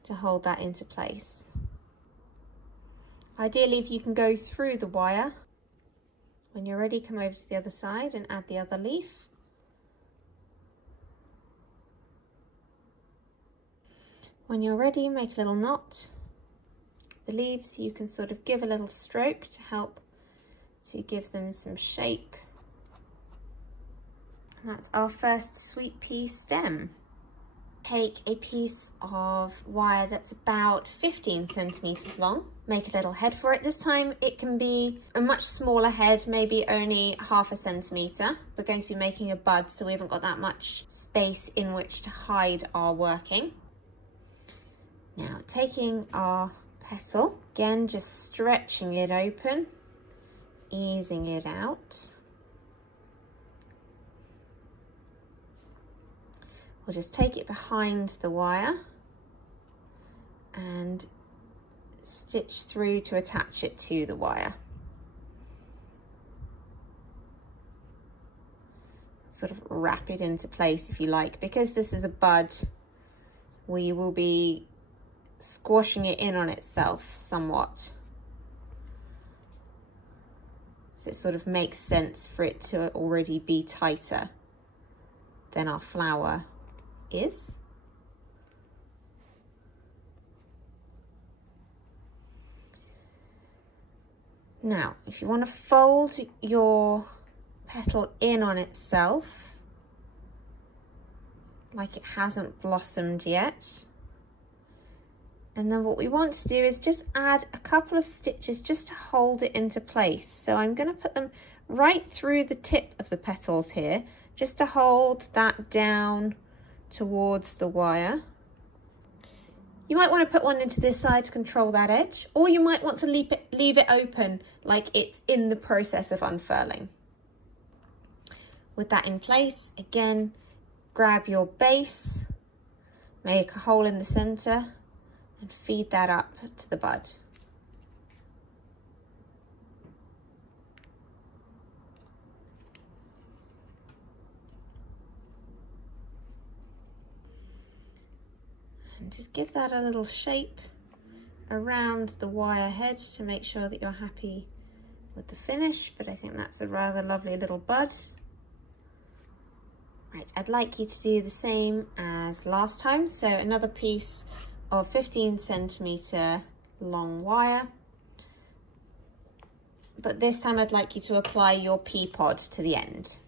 to hold that into place. Ideally, if you can go through the wire, when you're ready, come over to the other side and add the other leaf. When you're ready, make a little knot. The leaves, you can sort of give a little stroke to help to give them some shape. And that's our first sweet pea stem. Take a piece of wire that's about 15 centimetres long. Make a little head for it. This time it can be a much smaller head, maybe only ½ centimetre. We're going to be making a bud, so we haven't got that much space in which to hide our working. Now, taking our petal, again just stretching it open, easing it out. We'll just take it behind the wire and stitch through to attach it to the wire. Sort of wrap it into place if you like. Because this is a bud, we will be squashing it in on itself somewhat. So it sort of makes sense for it to already be tighter than our flower is. Now, if you want to fold your petal in on itself, like it hasn't blossomed yet, and then what we want to do is just add a couple of stitches just to hold it into place. So I'm going to put them right through the tip of the petals here, just to hold that down towards the wire. You might want to put one into this side to control that edge, or you might want to leave it open like it's in the process of unfurling. With that in place, again, grab your base, make a hole in the center, and feed that up to the bud. And just give that a little shape around the wire head to make sure that you're happy with the finish, but I think that's a rather lovely little bud. Right, I'd like you to do the same as last time. So another piece of 15 centimetre long wire, but this time I'd like you to apply your pea pod to the end.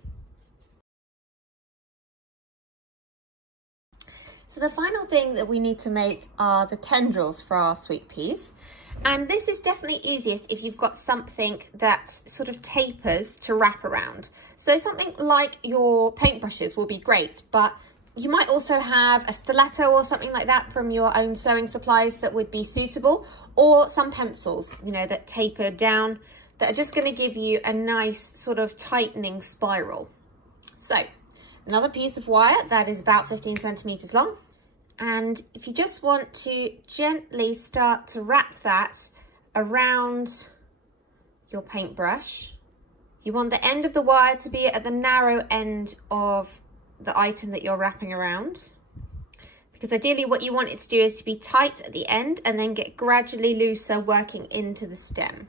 So the final thing that we need to make are the tendrils for our sweet peas. And this is definitely easiest if you've got something that sort of tapers to wrap around. So something like your paintbrushes will be great, but you might also have a stiletto or something like that from your own sewing supplies that would be suitable, or some pencils, you know, that taper down, that are just going to give you a nice sort of tightening spiral. So another piece of wire that is about 15 centimetres long. And if you just want to gently start to wrap that around your paintbrush, You want the end of the wire to be at the narrow end of the item that you're wrapping around, because ideally what you want it to do is to be tight at the end and then get gradually looser working into the stem.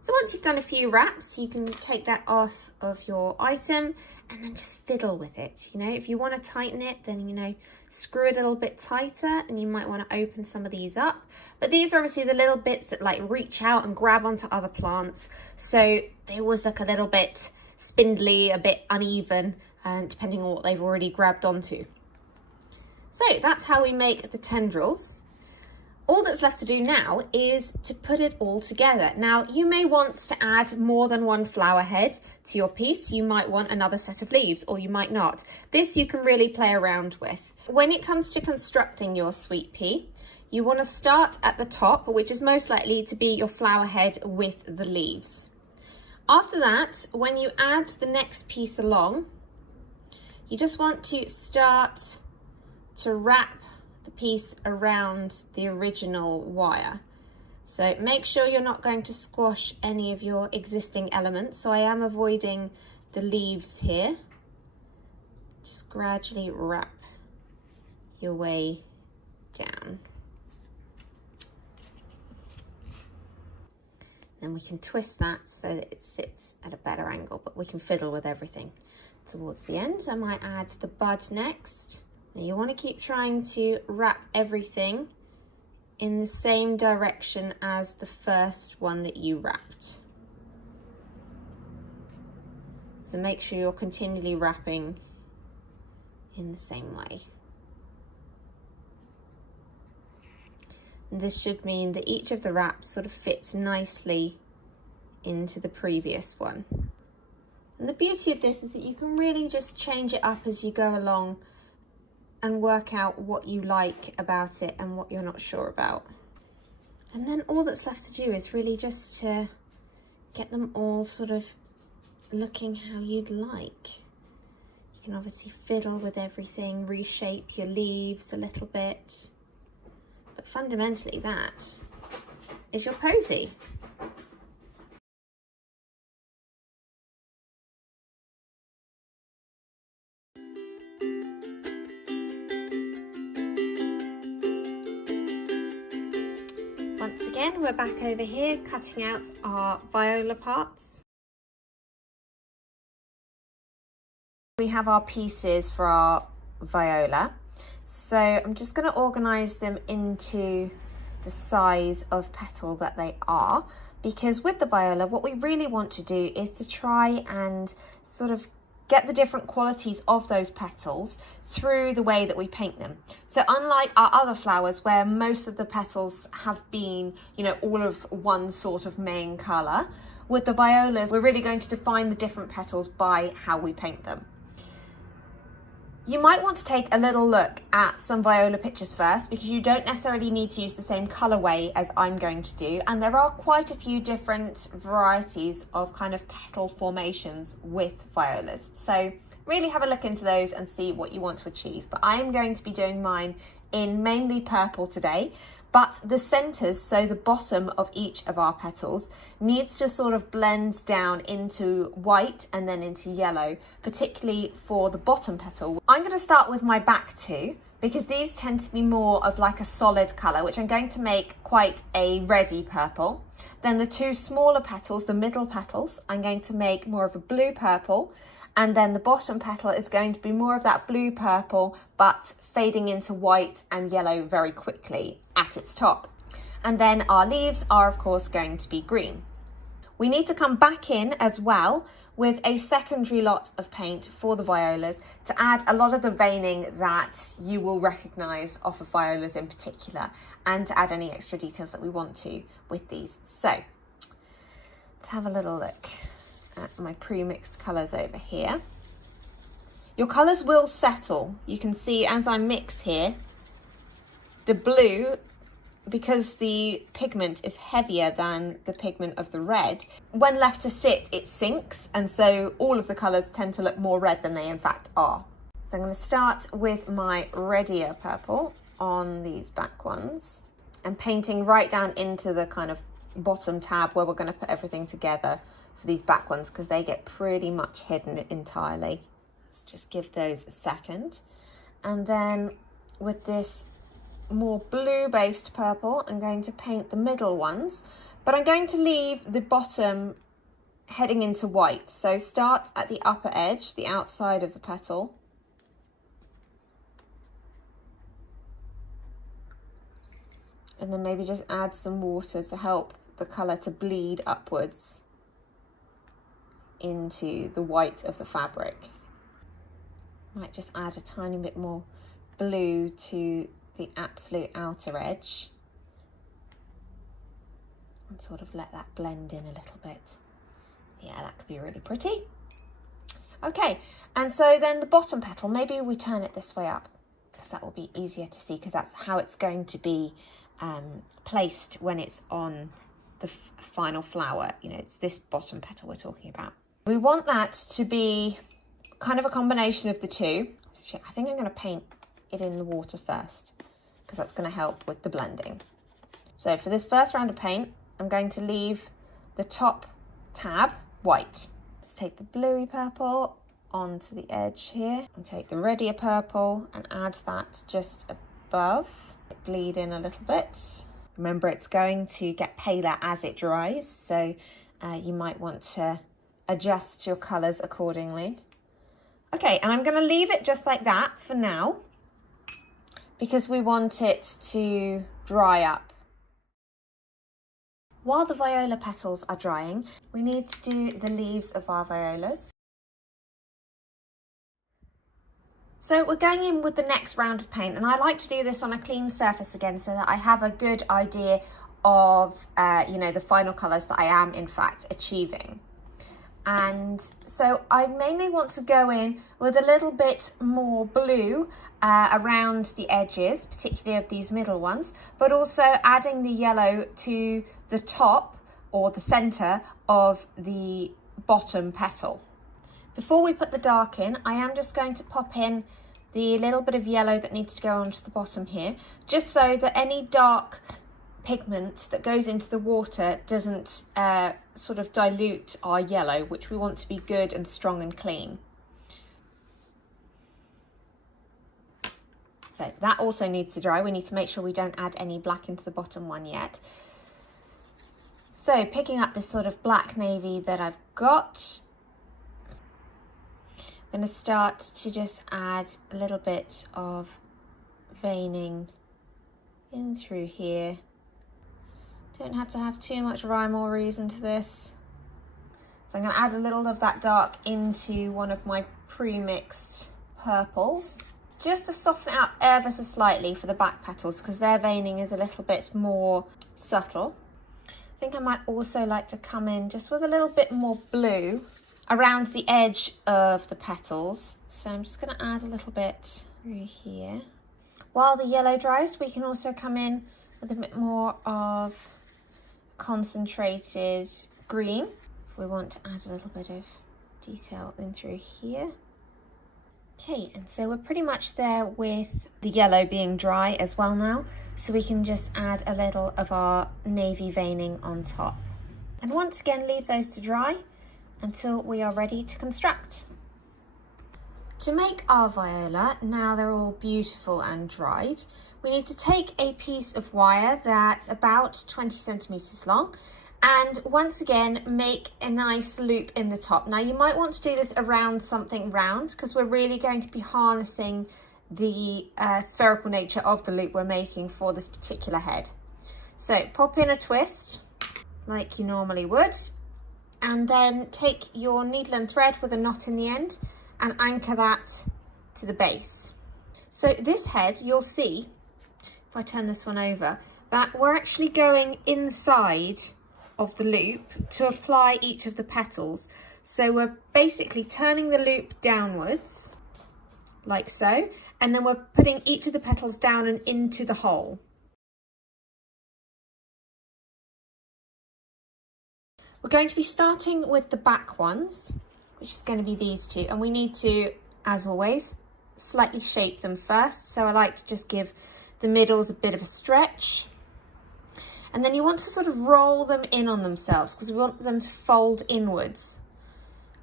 So once you've done a few wraps, you can take that off of your item and then just fiddle with it. You know, if you want to tighten it, then, you know, screw it a little bit tighter, and you might want to open some of these up. But these are obviously the little bits that like reach out and grab onto other plants. So they always look a little bit spindly, a bit uneven, depending on what they've already grabbed onto. So that's how we make the tendrils. All that's left to do now is to put it all together. Now, you may want to add more than one flower head to your piece. You might want another set of leaves, or you might not. This you can really play around with. When it comes to constructing your sweet pea, you want to start at the top, which is most likely to be your flower head with the leaves. After that, when you add the next piece along, you just want to start to wrap the piece around the original wire. So make sure you're not going to squash any of your existing elements. So I am avoiding the leaves here. Just gradually wrap your way down. Then we can twist that so that it sits at a better angle, but we can fiddle with everything. Towards the end, I might add the bud next. Now you want to keep trying to wrap everything in the same direction as the first one that you wrapped. So make sure you're continually wrapping in the same way. And this should mean that each of the wraps sort of fits nicely into the previous one. And the beauty of this is that you can really just change it up as you go along and work out what you like about it and what you're not sure about. And then all that's left to do is really just to get them all sort of looking how you'd like. You can obviously fiddle with everything, reshape your leaves a little bit, but fundamentally that is your posy. Once again, we're back over here cutting out our viola parts. We have our pieces for our viola. So I'm just going to organise them into the size of petal that they are, because with the viola, what we really want to do is to try and sort of get the different qualities of those petals through the way that we paint them. So unlike our other flowers where most of the petals have been, you know, all of one sort of main colour, with the violas, we're really going to define the different petals by how we paint them. You might want to take a little look at some viola pictures first, because you don't necessarily need to use the same colourway as I'm going to do, and there are quite a few different varieties of kind of petal formations with violas. So really have a look into those and see what you want to achieve. But I am going to be doing mine in mainly purple today, but the centres, so the bottom of each of our petals, needs to sort of blend down into white and then into yellow, particularly for the bottom petal. I'm going to start with my back two, because these tend to be more of like a solid colour, which I'm going to make quite a reddy purple. Then the two smaller petals, the middle petals, I'm going to make more of a blue purple. And then the bottom petal is going to be more of that blue purple, but fading into white and yellow very quickly at its top. And then our leaves are of course going to be green. We need to come back in as well with a secondary lot of paint for the violas to add a lot of the veining that you will recognise off of violas in particular, and to add any extra details that we want to with these. So let's have a little look at my pre-mixed colours over here. Your colours will settle. You can see as I mix here, the blue, because the pigment is heavier than the pigment of the red, when left to sit, it sinks, and so all of the colours tend to look more red than they in fact are. So I'm going to start with my reddier purple on these back ones, and painting right down into the kind of bottom tab where we're going to put everything together for these back ones because they get pretty much hidden entirely. Let's just give those a second. And then with this more blue-based purple, I'm going to paint the middle ones, but I'm going to leave the bottom heading into white. So start at the upper edge, the outside of the petal. And then maybe just add some water to help the colour to bleed upwards into the white of the fabric. Might just add a tiny bit more blue to the absolute outer edge and sort of let that blend in a little bit. Yeah, that could be really pretty. Okay, and so then the bottom petal, maybe we turn it this way up because that will be easier to see because that's how it's going to be placed when it's on the final flower. You know, it's this bottom petal we're talking about. We want that to be kind of a combination of the two. I think I'm going to paint it in the water first because that's going to help with the blending. So for this first round of paint, I'm going to leave the top tab white. Let's take the bluey purple onto the edge here and take the reddier purple and add that just above. Bleed in a little bit. Remember, it's going to get paler as it dries, so you might want to adjust your colours accordingly. Okay, and I'm going to leave it just like that for now because we want it to dry up. While the viola petals are drying, we need to do the leaves of our violas. So we're going in with the next round of paint, and I like to do this on a clean surface again so that I have a good idea of, you know, the final colours that I am in fact achieving. And so I mainly want to go in with a little bit more blue around the edges, particularly of these middle ones, but also adding the yellow to the top or the centre of the bottom petal. Before we put the dark in, I am just going to pop in the little bit of yellow that needs to go onto the bottom here, just so that any dark pigment that goes into the water doesn't sort of dilute our yellow, which we want to be good and strong and clean. So that also needs to dry. We need to make sure we don't add any black into the bottom one yet. So picking up this sort of black navy that I've got, I'm going to start to just add a little bit of veining in through here. Don't have to have too much rhyme or reason to this. So I'm going to add a little of that dark into one of my pre-mixed purples, just to soften it up ever so slightly for the back petals because their veining is a little bit more subtle. I think I might also like to come in just with a little bit more blue around the edge of the petals. So I'm just going to add a little bit through here. While the yellow dries, we can also come in with a bit more of concentrated green. If we want to add a little bit of detail in through here. Okay, and so we're pretty much there with the yellow being dry as well now. So we can just add a little of our navy veining on top. And once again, leave those to dry until we are ready to construct. To make our viola, now they're all beautiful and dried, we need to take a piece of wire that's about 20 centimeters long and once again make a nice loop in the top. Now you might want to do this around something round because we're really going to be harnessing the spherical nature of the loop we're making for this particular head. So pop in a twist like you normally would, and then take your needle and thread with a knot in the end and anchor that to the base. So this head, you'll see, if I turn this one over, that we're actually going inside of the loop to apply each of the petals. So we're basically turning the loop downwards, like so, and then we're putting each of the petals down and into the hole. We're going to be starting with the back ones, which is going to be these two, and we need to, as always, slightly shape them first. So I like to just give the middles a bit of a stretch. And then you want to sort of roll them in on themselves because we want them to fold inwards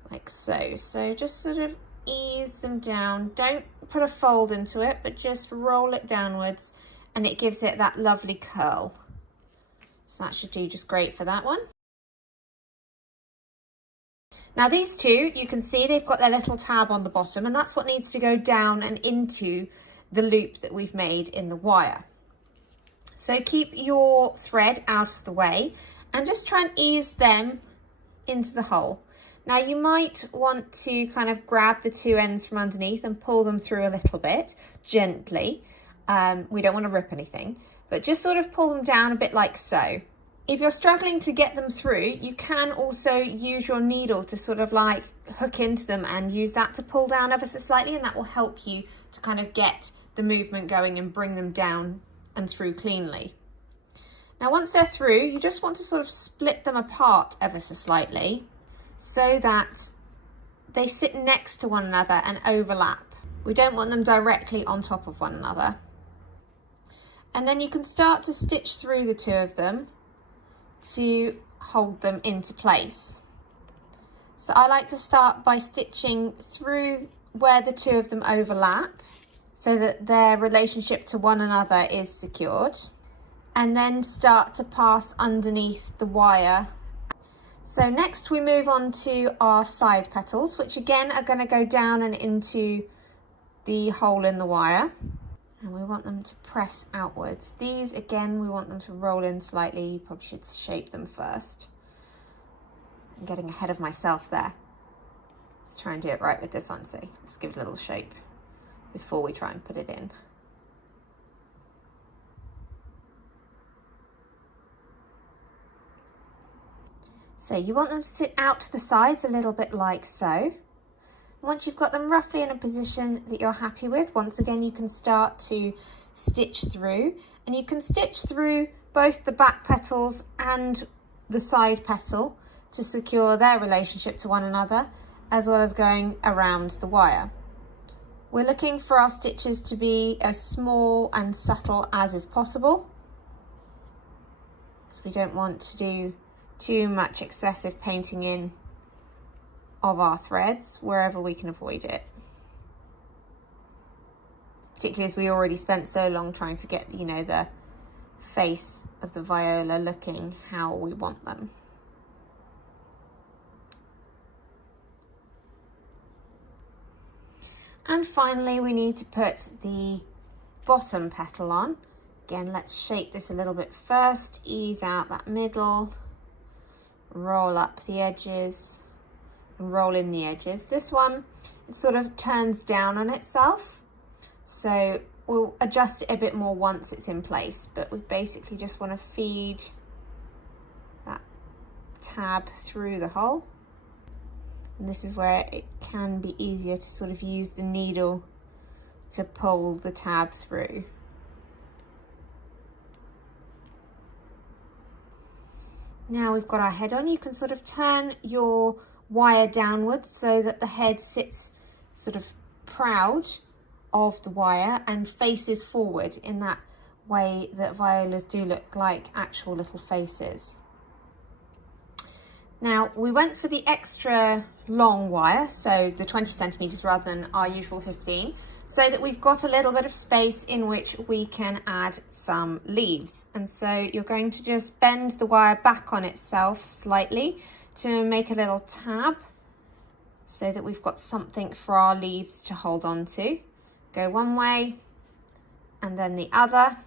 like so. So just sort of ease them down. Don't put a fold into it, but just roll it downwards and it gives it that lovely curl. So that should do just great for that one. Now these two, you can see they've got their little tab on the bottom, and that's what needs to go down and into the loop that we've made in the wire. So keep your thread out of the way and just try and ease them into the hole. Now you might want to kind of grab the two ends from underneath and pull them through a little bit gently. We don't want to rip anything, but just sort of pull them down a bit like so. If you're struggling to get them through, you can also use your needle to sort of like hook into them and use that to pull down ever so slightly, and that will help you to kind of get the movement going and bring them down and through cleanly. Now once they're through, you just want to sort of split them apart ever so slightly so that they sit next to one another and overlap. We don't want them directly on top of one another. And then you can start to stitch through the two of them to hold them into place. So I like to start by stitching through where the two of them overlap so that their relationship to one another is secured, and then start to pass underneath the wire. So next we move on to our side petals, which again are going to go down and into the hole in the wire. And we want them to press outwards. These, again, we want them to roll in slightly. You probably should shape them first. I'm getting ahead of myself there. Let's try and do it right with this one, see. Let's give it a little shape before we try and put it in. So you want them to sit out to the sides a little bit like so. Once you've got them roughly in a position that you're happy with, once again you can start to stitch through, and you can stitch through both the back petals and the side petal to secure their relationship to one another, as well as going around the wire. We're looking for our stitches to be as small and subtle as is possible, as we don't want to do too much excessive painting in of our threads wherever we can avoid it, particularly as we already spent so long trying to get, you know, the face of the viola looking how we want them. And finally we need to put the bottom petal on. Again, let's shape this a little bit first, ease out that middle, roll up the edges and roll in the edges. This one, it sort of turns down on itself, so we'll adjust it a bit more once it's in place, but we basically just want to feed that tab through the hole, and this is where it can be easier to sort of use the needle to pull the tab through. Now we've got our head on, you can sort of turn your wire downwards so that the head sits sort of proud of the wire and faces forward in that way that violas do look like actual little faces. Now we went for the extra long wire, so the 20 centimeters rather than our usual 15, so that we've got a little bit of space in which we can add some leaves. And so you're going to just bend the wire back on itself slightly to make a little tab so that we've got something for our leaves to hold on to. Go one way and then the other,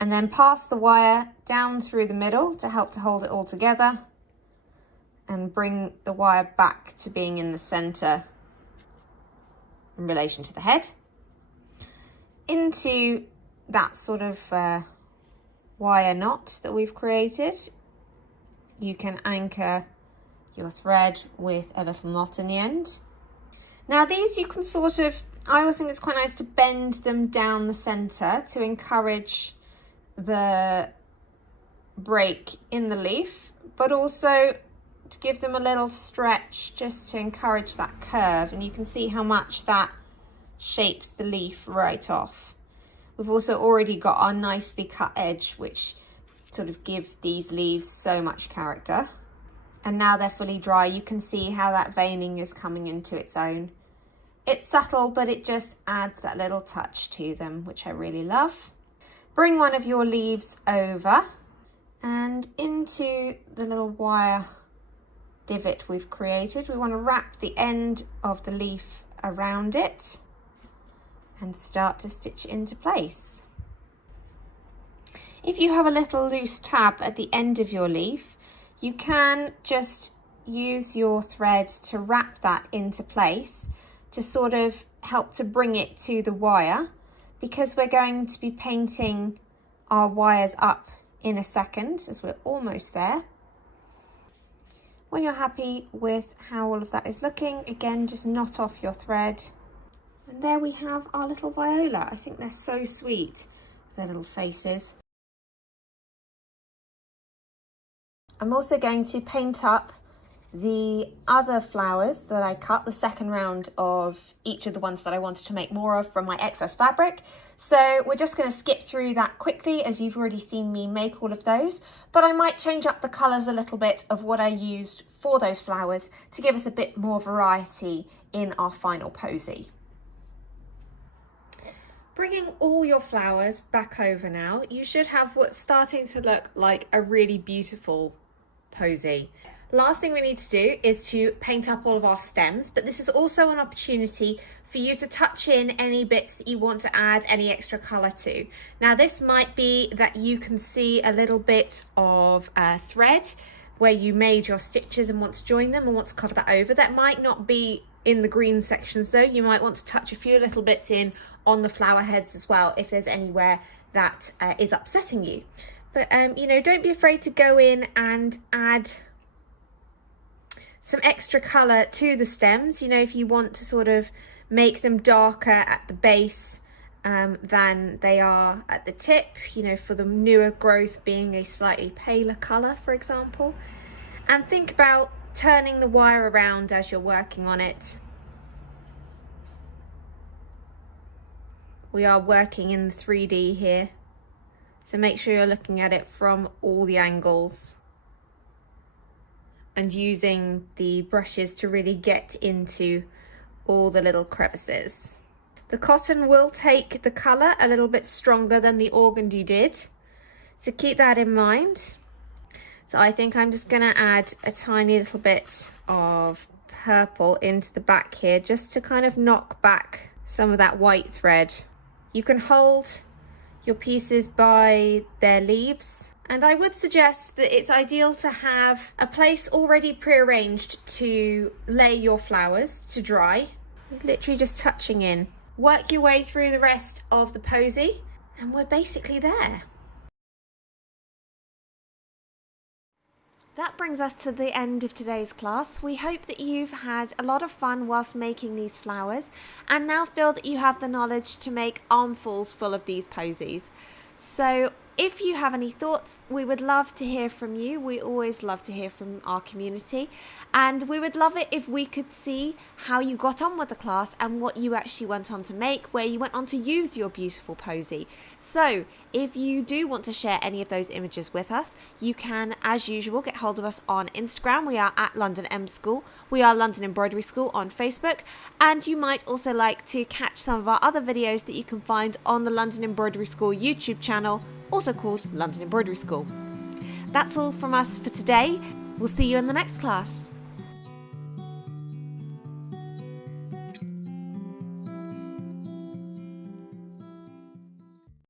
and then pass the wire down through the middle to help to hold it all together, and bring the wire back to being in the center in relation to the head. Into that sort of wire knot that we've created, you can anchor your thread with a little knot in the end. Now these you can sort of, I always think it's quite nice to bend them down the center to encourage the break in the leaf, but also to give them a little stretch just to encourage that curve, and you can see how much that shapes the leaf right off. We've also already got our nicely cut edge, which sort of give these leaves so much character. And now they're fully dry, you can see how that veining is coming into its own. It's subtle, but it just adds that little touch to them, which I really love. Bring one of your leaves over and into the little wire divot we've created. We want to wrap the end of the leaf around it and start to stitch it into place. If you have a little loose tab at the end of your leaf, you can just use your thread to wrap that into place to sort of help to bring it to the wire, because we're going to be painting our wires up in a second as we're almost there. When you're happy with how all of that is looking, again, just knot off your thread. And there we have our little Viola. I think they're so sweet, their little faces. I'm also going to paint up the other flowers that I cut, the second round of each of the ones that I wanted to make more of from my excess fabric. So we're just going to skip through that quickly, as you've already seen me make all of those, but I might change up the colours a little bit of what I used for those flowers to give us a bit more variety in our final posy. Bringing all your flowers back over now, you should have what's starting to look like a really beautiful posy. Last thing we need to do is to paint up all of our stems, but this is also an opportunity for you to touch in any bits that you want to add any extra colour to. Now this might be that you can see a little bit of thread where you made your stitches and want to join them and want to cover that over. That might not be in the green sections though. You might want to touch a few little bits in on the flower heads as well if there's anywhere that is upsetting you. But you know, don't be afraid to go in and add some extra colour to the stems. You know, if you want to sort of make them darker at the base than they are at the tip, you know, for the newer growth being a slightly paler colour, for example. And think about turning the wire around as you're working on it. We are working in the 3D here, so make sure you're looking at it from all the angles and using the brushes to really get into all the little crevices. The cotton will take the colour a little bit stronger than the organdie did, so keep that in mind. So I think I'm just going to add a tiny little bit of purple into the back here, just to kind of knock back some of that white thread. You can hold your pieces by their leaves, and I would suggest that it's ideal to have a place already prearranged to lay your flowers to dry. Literally just touching in. Work your way through the rest of the posy and we're basically there. That brings us to the end of today's class. We hope that you've had a lot of fun whilst making these flowers and now feel that you have the knowledge to make armfuls full of these posies. So if you have any thoughts, we would love to hear from you. We always love to hear from our community, and we would love it if we could see how you got on with the class and what you actually went on to make, where you went on to use your beautiful posy. So if you do want to share any of those images with us, you can, as usual, get hold of us on Instagram. We are at London Em School. We are London Embroidery School on Facebook, and you might also like to catch some of our other videos that you can find on the London Embroidery School YouTube channel, also called London Embroidery School. That's all from us for today. We'll see you in the next class.